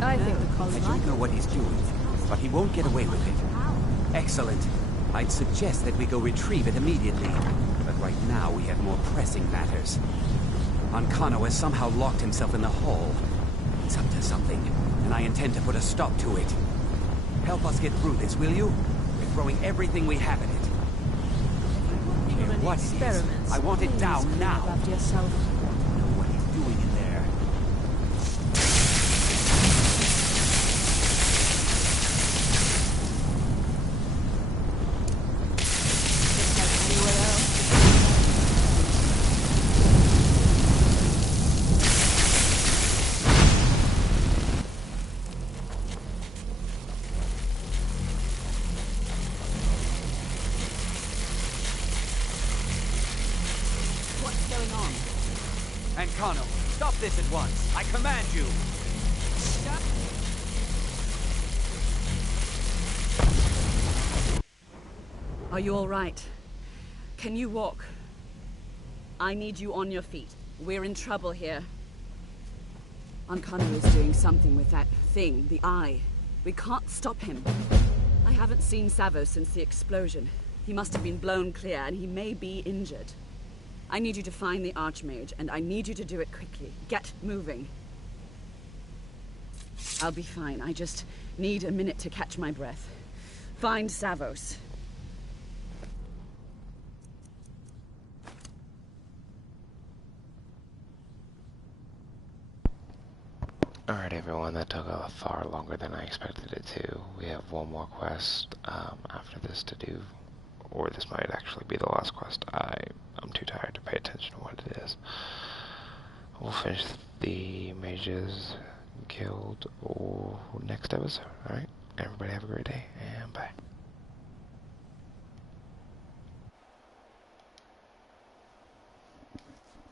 I think the college... I don't know what he's doing, but he won't get away with it. Excellent. I'd suggest that we go retrieve it immediately. But right now we have more pressing matters. Ancano has somehow locked himself in the hall. It's up to something, and I intend to put a stop to it. Help us get through this, will you? We're throwing everything we have at it. What it is, I want it down now. About yourself. I don't know what he's doing in there. Ancano, stop this at once. I command you. Stop. Are you all right? Can you walk? I need you on your feet. We're in trouble here. Ancano is doing something with that thing, the eye. We can't stop him. I haven't seen Savo since the explosion. He must have been blown clear, and he may be injured. I need you to find the Archmage, and I need you to do it quickly. Get moving. I'll be fine. I just need a minute to catch my breath. Find Savos. Alright everyone, that took far longer than I expected it to. We have one more quest after this to do. Or this might actually be the last quest. I'm too tired to pay attention to what it is. We'll finish the Mages Guild or next episode. Alright? Everybody have a great day, and bye.